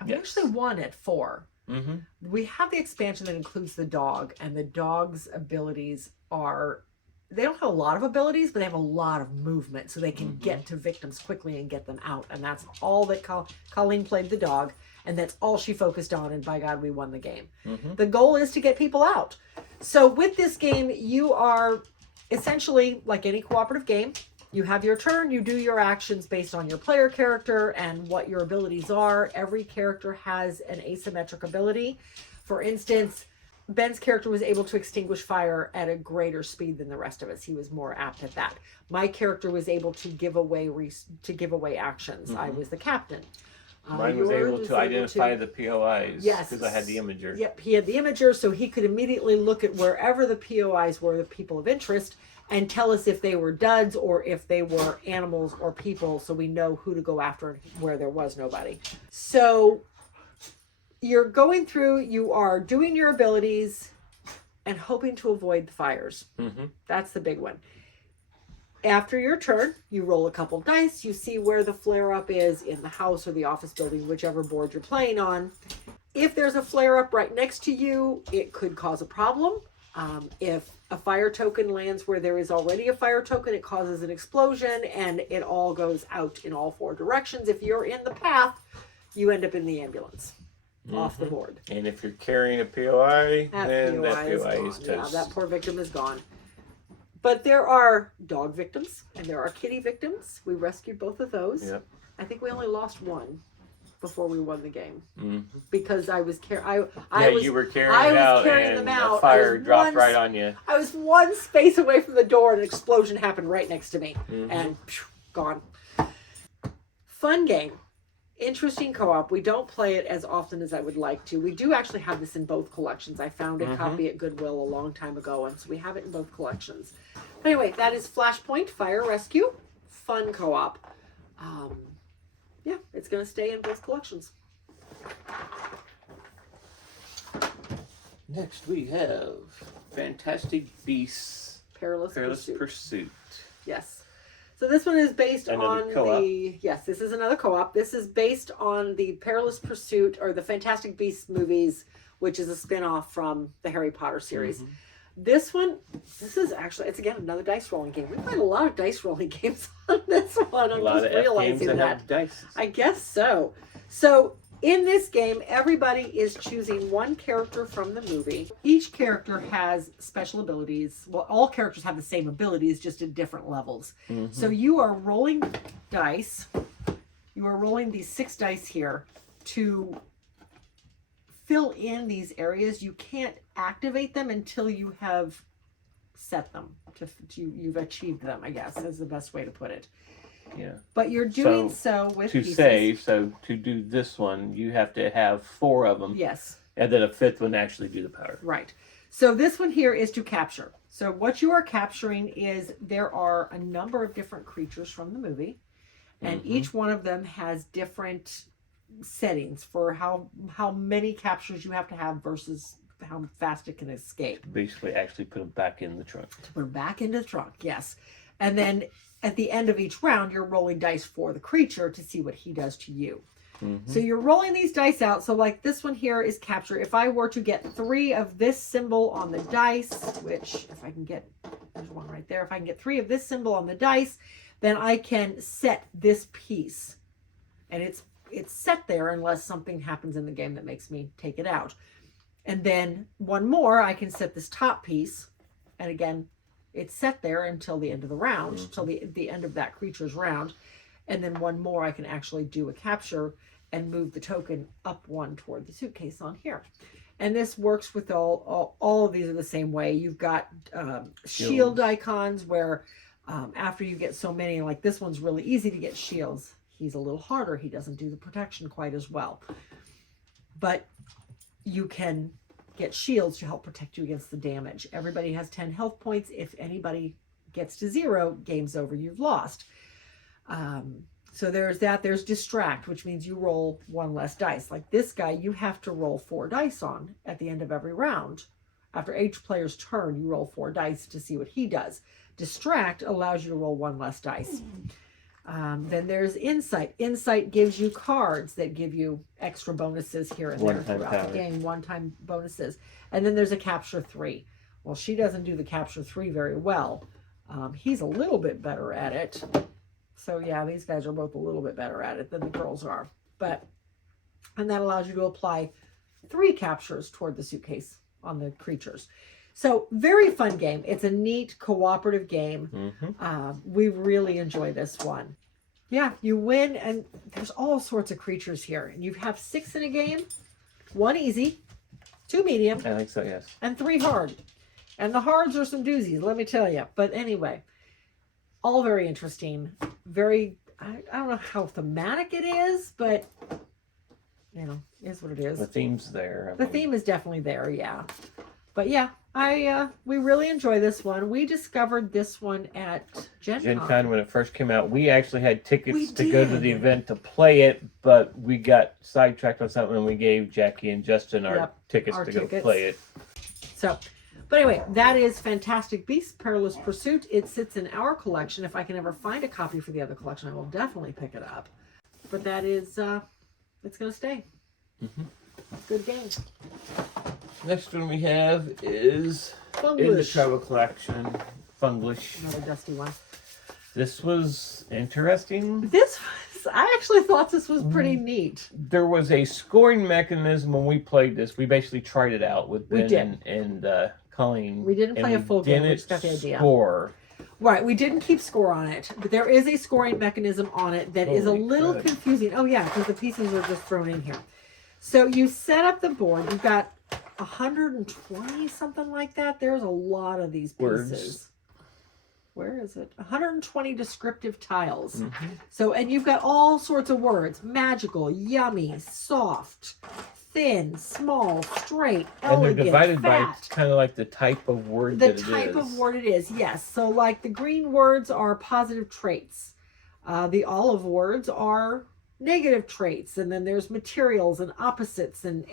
And we actually won at 4. We have the expansion that includes the dog, and the dog's abilities are... They don't have a lot of abilities, but they have a lot of movement, so they can get to victims quickly and get them out. And that's all that Colleen played the dog, and that's all she focused on, and by God, we won the game. The goal is to get people out. So with this game, you are essentially, like any cooperative game, you have your turn, you do your actions based on your player character and what your abilities are. Every character has an asymmetric ability. For instance, Ben's character was able to extinguish fire at a greater speed than the rest of us. He was more apt at that. My character was able to give away actions. I was the captain. Mine was able to identify the POIs. Yes. Because I had the imager. Yep, he had the imager, so he could immediately look at wherever the POIs were, the people of interest, and tell us if they were duds or if they were animals or people, so we know who to go after where there was nobody. So you're going through, you are doing your abilities and hoping to avoid the fires. That's the big one. After your turn, you roll a couple dice, you see where the flare-up is in the house or the office building, whichever board you're playing on. If there's a flare-up right next to you, it could cause a problem. If a fire token lands where there is already a fire token, it causes an explosion and it all goes out in all 4 directions. If you're in the path, you end up in the ambulance. Off the board. And if you're carrying a POI, then that POI is toast. toast. Yeah, that poor victim is gone. But there are dog victims and there are kitty victims. We rescued both of those. Yep. I think we only lost one before we won the game because I was you were carrying them out. The fire dropped right on you. I was one space away from the door and an explosion happened right next to me and gone. Fun game. Interesting co-op. We don't play it as often as I would like to. We do actually have this in both collections. I found a copy at Goodwill a long time ago, and so we have it in both collections. But anyway, that is Flashpoint Fire Rescue. Fun co-op. Yeah, it's going to stay in both collections. Next we have Fantastic Beasts Perilous Pursuit. Yes. So this one is based Another on co-op. yes, this is another co-op. This is based on the Perilous Pursuit or the Fantastic Beasts movies, which is a spin-off from the Harry Potter series. This one, it's again another dice rolling game. We played a lot of dice rolling games on this one. I'm just realizing that. Have dice. I guess so. So in this game, everybody is choosing one character from the movie. Each character has special abilities. Well, all characters have the same abilities, just at different levels. So you are rolling dice. You are rolling these 6 dice here to fill in these areas. You can't activate them until you have set them. You've achieved them, I guess, is the best way to put it. Yeah. But you're doing so with pieces. To do this one, you have to have 4 of them. Yes. And then a 5th one actually do the power. Right. So this one here is to capture. So what you are capturing is there are a number of different creatures from the movie, and each one of them has different settings for how many captures you have to have versus how fast it can escape. Basically, actually put them back in the trunk. To put them back into the trunk, yes. And then at the end of each round, you're rolling dice for the creature to see what he does to you. So you're rolling these dice out. So like this one here is capture. If I were to get 3 of this symbol on the dice, which if I can get, there's one right there. If I can get 3 of this symbol on the dice, then I can set this piece. And it's set there unless something happens in the game that makes me take it out. And then one more, I can set this top piece. And again, it's set there until the end of the round, till the end of that creature's round. And then one more, I can actually do a capture. and move the token up one toward the suitcase on here. And this works with all of these are the same way. You've got shield icons where after you get so many, like this one's really easy to get shields. He's a little harder. He doesn't do the protection quite as well. But you can get shields to help protect you against the damage. Everybody has 10 health points. If anybody gets to 0, game's over, you've lost. So there's that. There's distract, which means you roll 1 less dice. Like this guy, you have to roll 4 dice on at the end of every round. After each player's turn, you roll 4 dice to see what he does. Distract allows you to roll 1 less dice. Then there's insight. Insight gives you cards that give you extra bonuses here and there throughout the game, one-time bonuses. And then there's a capture 3. Well, she doesn't do the capture 3 very well. He's a little bit better at it. So yeah, these guys are both a little bit better at it than the girls are. And that allows you to apply 3 captures toward the suitcase on the creatures. So very fun game. It's a neat cooperative game. We really enjoy this one. Yeah, you win, and there's all sorts of creatures here. And you have 6 in a game, 1 easy, 2 medium. I think so, yes. And 3 hard. And the hards are some doozies, let me tell you. But anyway, all very interesting. Very, I don't know how thematic it is, but, you know, is what it is. The theme's there. The theme is definitely there, yeah. But yeah, we really enjoy this one. We discovered this one at Gen Con when it first came out. We actually had tickets to go to the event to play it, but we got sidetracked on something and we gave Jackie and Justin our tickets to go play it. So, but anyway, that is Fantastic Beasts, Perilous Pursuit. It sits in our collection. If I can ever find a copy for the other collection, I will definitely pick it up. But that is, it's going to stay. Good game. Next one we have is Funglish. in the travel collection, Funglish. Another dusty one. This was interesting. I actually thought this was pretty neat. There was a scoring mechanism when we played this. We basically tried it out with Ben and Colleen. We didn't play a full game. We just got the idea. Score. Right, we didn't keep score on it, but there is a scoring mechanism on it that is a little confusing. Oh yeah, because the pieces are just thrown in here. So you set up the board. You've got 120, something like that. There's a lot of these pieces. Words. Where is it? 120 descriptive tiles. So, and you've got all sorts of words: magical, yummy, soft, thin, small, straight, elegant, and they're divided by fat. kind of like the type of word The that it is. type of word it is, yes. So like the green words are positive traits. The olive words are negative traits. And then there's materials and opposites and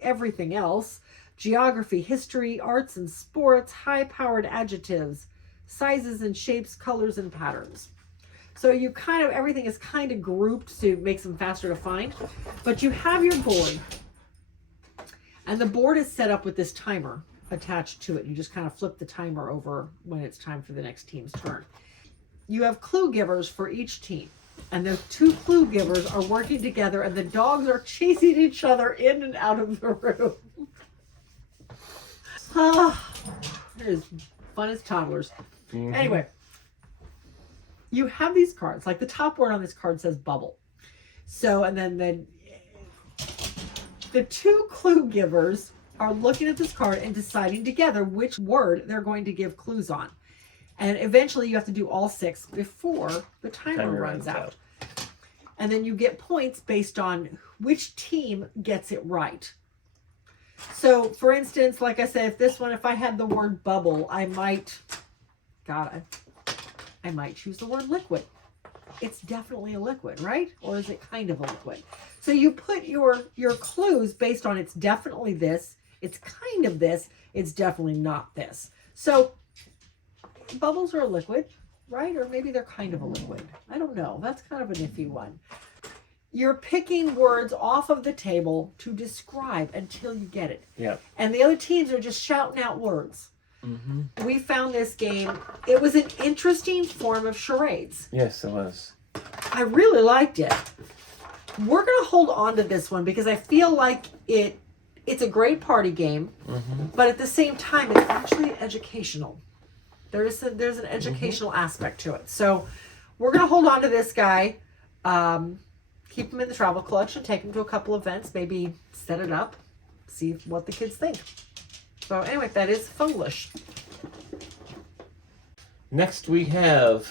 everything else. Geography, history, arts and sports, high-powered adjectives, sizes and shapes, colors and patterns. So you everything is kind of grouped to make them faster to find. But you have your board. And the board is set up with this timer attached to it. You just kind of flip the timer over when it's time for the next team's turn. You have clue givers for each team. And the 2 clue givers are working together and the dogs are chasing each other in and out of the room. It is fun as toddlers. Anyway, you have these cards. Like the top word on this card says bubble. So, and then the 2 clue givers are looking at this card and deciding together which word they're going to give clues on. And eventually you have to do all 6 before the timer runs out. And then you get points based on which team gets it right. So, for instance, like I said, if I had the word bubble, I might choose the word liquid. It's definitely a liquid, right? Or is it kind of a liquid? So you put your clues based on it's definitely this, it's kind of this, it's definitely not this. So bubbles are a liquid, right? Or maybe they're kind of a liquid. I don't know. That's kind of an iffy one. You're picking words off of the table to describe until you get it. Yeah. And the other teams are just shouting out words. We found this game, it was an interesting form of charades. Yes, it was. I really liked it. We're going to hold on to this one because I feel like it's a great party game, but at the same time, it's actually educational. There's an educational aspect to it. So we're going to hold on to this guy. keep them in the travel collection, take them to a couple events, maybe set it up, see what the kids think. So anyway, that is Funglish. Next we have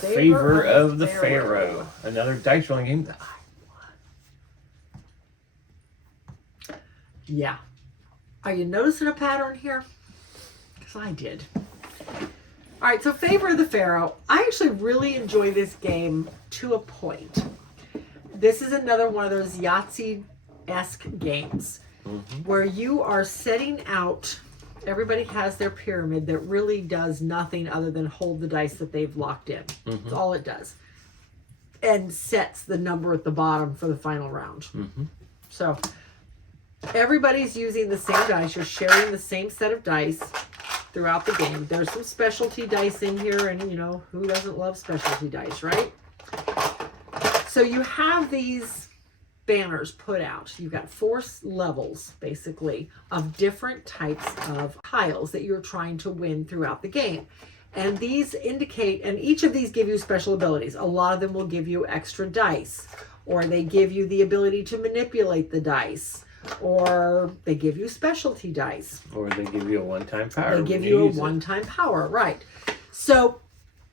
Favor of the Pharaoh. Another dice rolling game that I won. Yeah. Are you noticing a pattern here? Because I did. All right, so Favor of the Pharaoh. I actually really enjoy this game to a point. This is another one of those Yahtzee-esque games where you are setting out. Everybody has their pyramid that really does nothing other than hold the dice that they've locked in. That's all it does. And sets the number at the bottom for the final round. So everybody's using the same dice. You're sharing the same set of dice throughout the game. There's some specialty dice in here, and you know, who doesn't love specialty dice, right? So you have these banners put out. You've got 4 levels, basically, of different types of tiles that you're trying to win throughout the game. And these indicate, and each of these give you special abilities. A lot of them will give you extra dice, or they give you the ability to manipulate the dice, or they give you specialty dice. Or they give you a one-time power. They give you a one-time power, right. So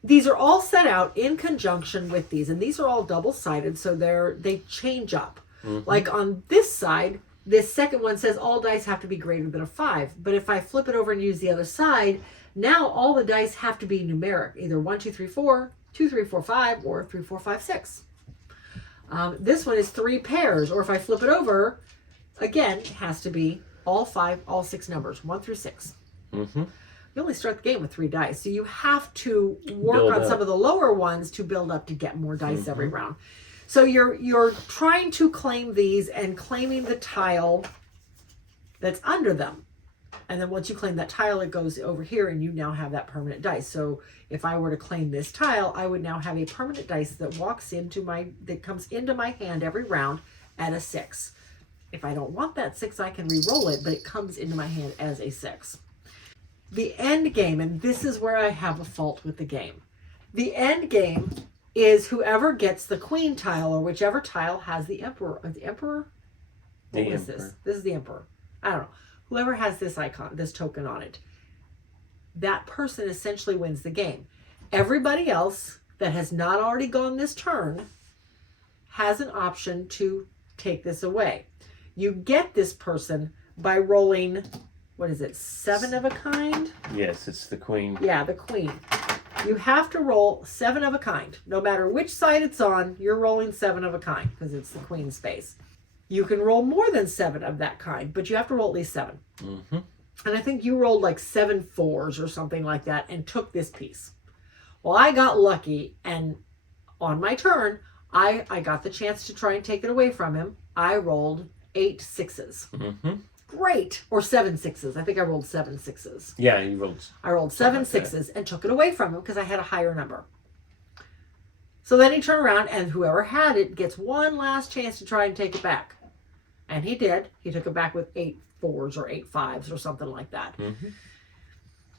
these are all set out in conjunction with these, and these are all double-sided, so they change up. Like on this side, this second one says all dice have to be greater than a 5. But if I flip it over and use the other side, now all the dice have to be numeric, either 1, 2, 3, 4, 2, 3, 4, 5, or 3, 4, 5, 6. This one is 3 pairs, or if I flip it over, again, it has to be all 6 numbers, 1 through 6. You only start the game with 3 dice, so you have to work on some of the lower ones to build up to get more dice every round. So you're trying to claim these and claiming the tile that's under them. And then once you claim that tile, it goes over here and you now have that permanent dice. So if I were to claim this tile, I would now have a permanent dice that that comes into my hand every round at a 6. If I don't want that 6, I can re-roll it, but it comes into my hand as a 6. The end game, and this is where I have a fault with the game. The end game is whoever gets the queen tile, or whichever tile has the emperor. The emperor? What is this? This is the emperor. I don't know. Whoever has this icon, this token on it, that person essentially wins the game. Everybody else that has not already gone this turn has an option to take this away. You get this person by rolling, what is it, 7 of a kind? Yes, it's the queen. Yeah, the queen. You have to roll 7 of a kind. No matter which side it's on, you're rolling 7 of a kind because it's the queen space. You can roll more than 7 of that kind, but you have to roll at least 7. And I think you rolled like 7 4s or something like that and took this piece. Well, I got lucky, and on my turn, I got the chance to try and take it away from him. I rolled 8 6s. Great. Or 7 6s. I think I rolled 7 6s. Yeah, you rolled. I rolled 7 6s and took it away from him because I had a higher number. So then he turned around, and whoever had it gets one last chance to try and take it back. And he did. He took it back with 8 4s or 8 5s or something like that.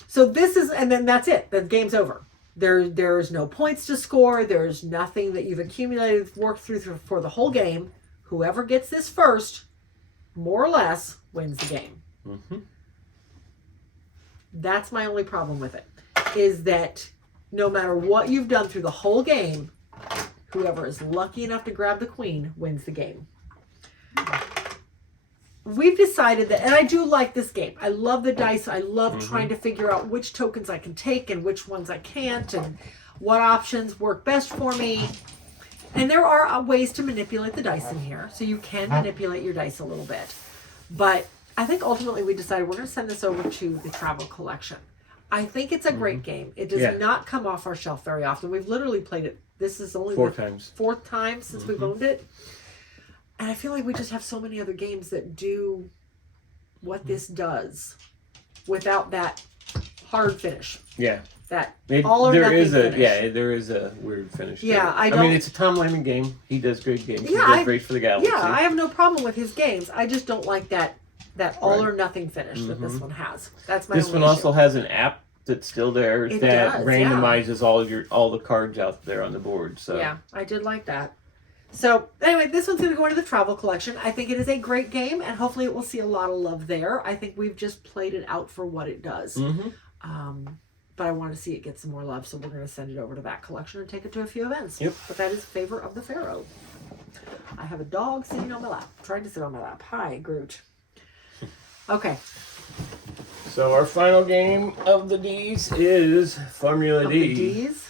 So this is, and then that's it. The game's over. There's no points to score. There's nothing that you've accumulated, worked through for the whole game. Whoever gets this first, more or less, wins the game. That's my only problem with it, is that no matter what you've done through the whole game, whoever is lucky enough to grab the queen wins the game. We've decided that, and I do like this game. I love the dice. I love trying to figure out which tokens I can take and which ones I can't, and what options work best for me. And there are ways to manipulate the dice in here, so you can manipulate your dice a little bit. But I think ultimately we decided we're going to send this over to the travel collection. I think it's a great game. It does not come off our shelf very often. We've literally played it. This is only the 4th time since we've owned it. And I feel like we just have so many other games that do what this does without that hard finish. Yeah. That all or nothing finish. There is a weird finish. Yeah, I mean, it's a Tom Lehman game. He does great games. Yeah, he does great for the galaxy. Yeah, I have no problem with his games. I just don't like that all or nothing finish that this one has. That's my This only one issue. also has an app that's still there It that does, randomizes all the cards out there on the board. So yeah, I did like that. So anyway, this one's going to go into the travel collection. I think it is a great game, and hopefully it will see a lot of love there. I think we've just played it out for what it does. But I want to see it get some more love, so we're going to send it over to that collection and take it to a few events. Yep. But that is Favor of the Pharaoh. I have a dog sitting on my lap, trying to sit on my lap. Hi, Groot. Okay. So our final game of the D's is Formula Of D. the D's.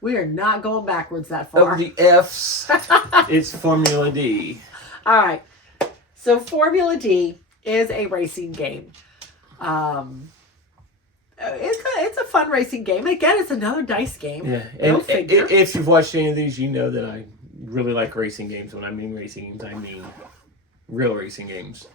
We are not going backwards that far. Of the F's, it's Formula D. All right. So Formula D is a racing game. It's a fun racing game. Again, it's another dice game. Yeah, Go and figure. if you've watched any of these, you know that I really like racing games. When I mean racing games, I mean real racing games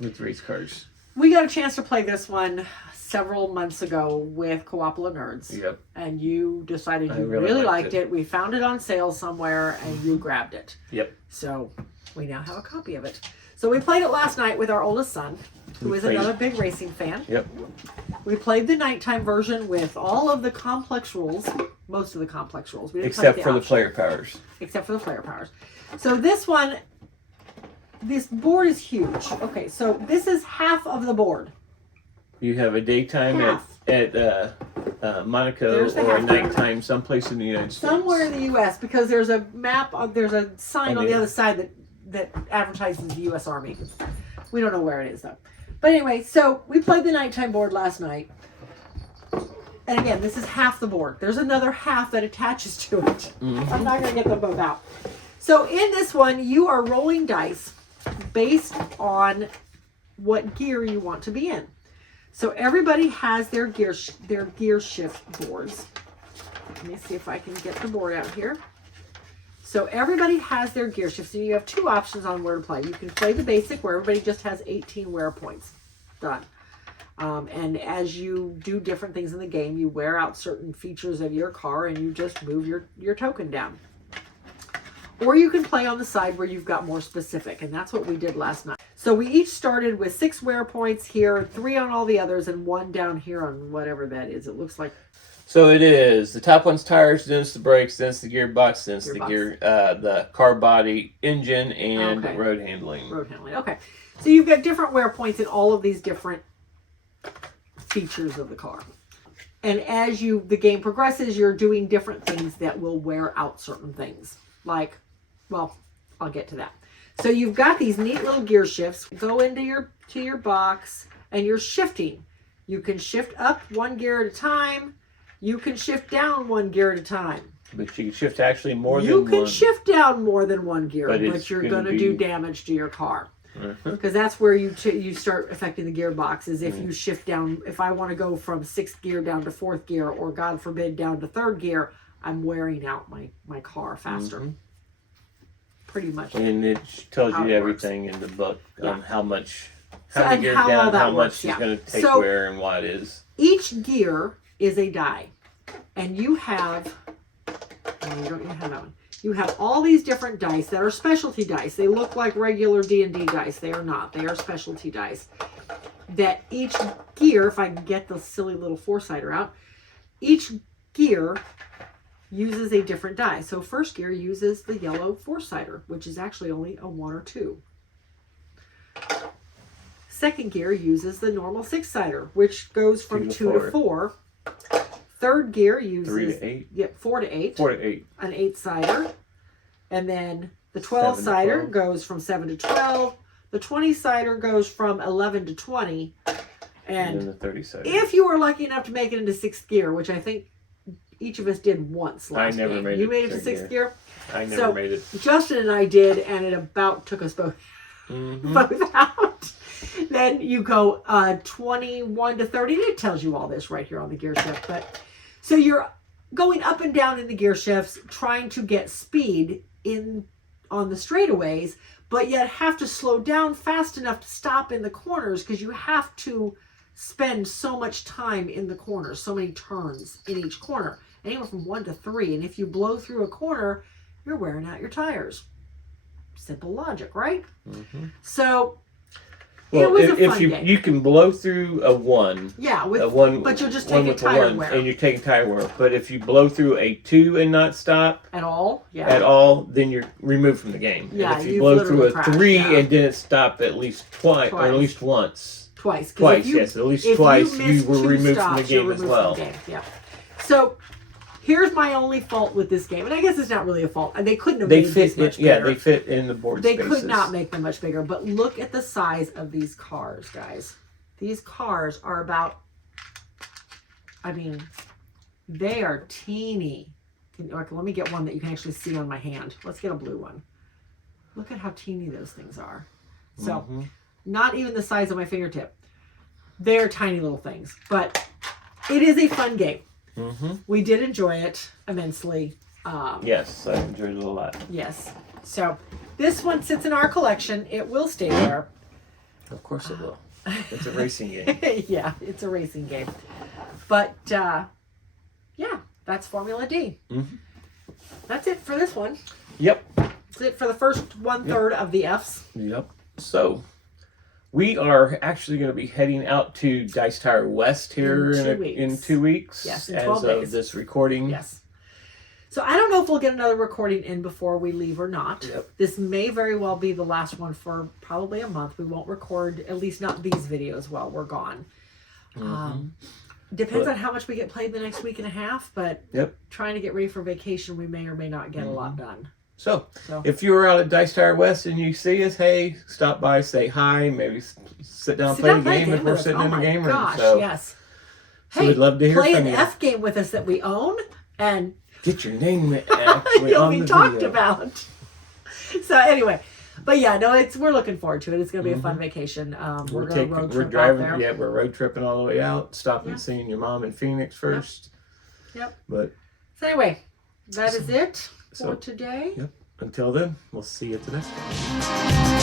with race cars. We got a chance to play this one several months ago with Coopla Nerds. Yep. And you decided I you really really liked liked it. it. We found it on sale somewhere and you grabbed it. Yep. So we now have a copy of it. So we played it last night with our oldest son, who We is played another it. big racing fan. Yep. We played the nighttime version with all of the complex rules, most of the complex rules. We didn't Except play for the optional. player powers. Except for the player powers. So this one, this board is huge. Okay, so this is half of the board. You have a daytime Half. at Monaco There's the or a half. nighttime someplace in the United States. Somewhere in the U.S. because there's a map, there's a sign on the the- other side that advertises the U.S. Army. We don't know where it is though. But anyway, so we played the nighttime board last night. And again, this is half the board. There's another half that attaches to it. I'm not going to get them both out. So in this one, you are rolling dice based on what gear you want to be in. So everybody has their gear shift boards. Let me see if I can get the board out here. So everybody has their gear shifts, and you have two options on where to play. You can play the basic, where everybody just has 18 wear points. Done. And as you do different things in the game, you wear out certain features of your car, and you just move your token down. Or you can play on the side where you've got more specific, and that's what we did last night. So we each started with 6 wear points here, 3 on all the others, and 1 down here on whatever that is. It looks like So it is. The top one's tires, then it's the brakes, then it's the gearbox, then it's the Gearbox. the car body, engine, and Okay. road handling. road handling. Okay. So you've got different wear points in all of these different features of the car. And as the game progresses, you're doing different things that will wear out certain things. Like, well, I'll get to that. So you've got these neat little gear shifts. Go into your box and you're shifting. You can shift up 1 gear at a time. You can shift down 1 gear at a time. But you can shift actually more You than can one. shift down more than 1 gear, But but it's you're gonna going to do be- damage to your car. Mhm. Because that's where you start affecting the gearbox, is if you shift down. If I want to go from 6th gear down to 4th gear, or God forbid down to 3rd gear, I'm wearing out my car faster. Mhm. Pretty much. And it tells How you it works. everything in the book on how much, So, how many and gears how all down, that how works, much yeah. is going to take So- where, and what it is. Each gear is a die, and you have. Oh, you don't even have that one. You have all these different dice that are specialty dice. They look like regular D&D dice. They are not. They are specialty dice. That each gear, if I can get the silly little 4-sider out, each gear uses a different die. So first gear uses the yellow 4-sider, which is actually only a 1 or 2. Second gear uses the normal 6-sider, which goes from 2 to 4. Third gear uses 3 to 8. Yep, 4 to 8. 4 to 8. An 8-sider. And then the 7 to 12-sider 12. goes from 7 to 12. The 20-sider goes from 11 to 20. And then And the 30 side. if you were lucky enough to make it into 6th gear, which I think each of us did once I last never game. made You it made it to to 6th 6th gear? I never so- made it. Justin and I did, and it about took us both both out. Then you go 21 to 30. It tells you all this right here on the gear shift. But so you're going up and down in the gear shifts, trying to get speed in on the straightaways, but yet have to slow down fast enough to stop in the corners, because you have to spend so much time in the corners, so many turns in each corner, anywhere from 1 to 3. And if you blow through a corner, you're wearing out your tires. Simple logic, right? Mhm. So Well, it was a if fun you game. you can blow through a 1, Yeah, a with 1, but you'll just 1 take a with the tire 1, wear and you're taking tire wear. But if you blow through a 2 and not stop at all. Yeah. at all, then you're removed from the game. Yeah, and if you you've blow through literally a crashed, 3 yeah. and didn't stop at least twice, or at least once. Twice. 'Cause if Twice, you- yes, at least if twice you you miss were 2 removed from the stops, you're game as removed well. from the game. Yeah. So here's my only fault with this game, and I guess it's not really a fault. They couldn't have They made fit, these much yeah, bigger. they fit in the board They spaces. could not make them much bigger, but look at the size of these cars, guys. These cars are about, I mean, they are teeny. Okay, let me get one that you can actually see on my hand. Let's get a blue one. Look at how teeny those things are. So, not even the size of my fingertip. They're tiny little things, but it is a fun game. We did enjoy it immensely. Yes, I enjoyed it a lot. Yes. So, this one sits in our collection. It will stay there. Of course it will. It's a racing game. Yeah, it's a racing game. But yeah, that's Formula D. That's it for this one. Yep. That's it for the first 1/3 of the Fs. Yep. So, we are actually going to be heading out to Dice Tower West here in 2 weeks. Yes, in as 12 of days. this recording. Yes. So I don't know if we'll get another recording in before we leave or not. Yep. This may very well be the last one for probably a month. We won't record, at least not these videos, while we're gone. Depends on how much we get played the next week and a half, but trying to get ready for vacation, we may or may not get a lot done. So, if you were out at Dice Tower West and you see us, hey, stop by, say hi, maybe sit down and play a game if we're sitting in the game room. So, yes. So Hey, we'd love to hear play from an you. F game with us that we own, and Get your name actually you'll on be the talked video. about. So anyway, but yeah, no, we're looking forward to it. It's going to be a fun vacation. We're going to road trip driving, out there. we're road tripping all the way out, stopping seeing your mom in Phoenix first. Yep. But So anyway, that is it for today. Until then, we'll see you at the next one.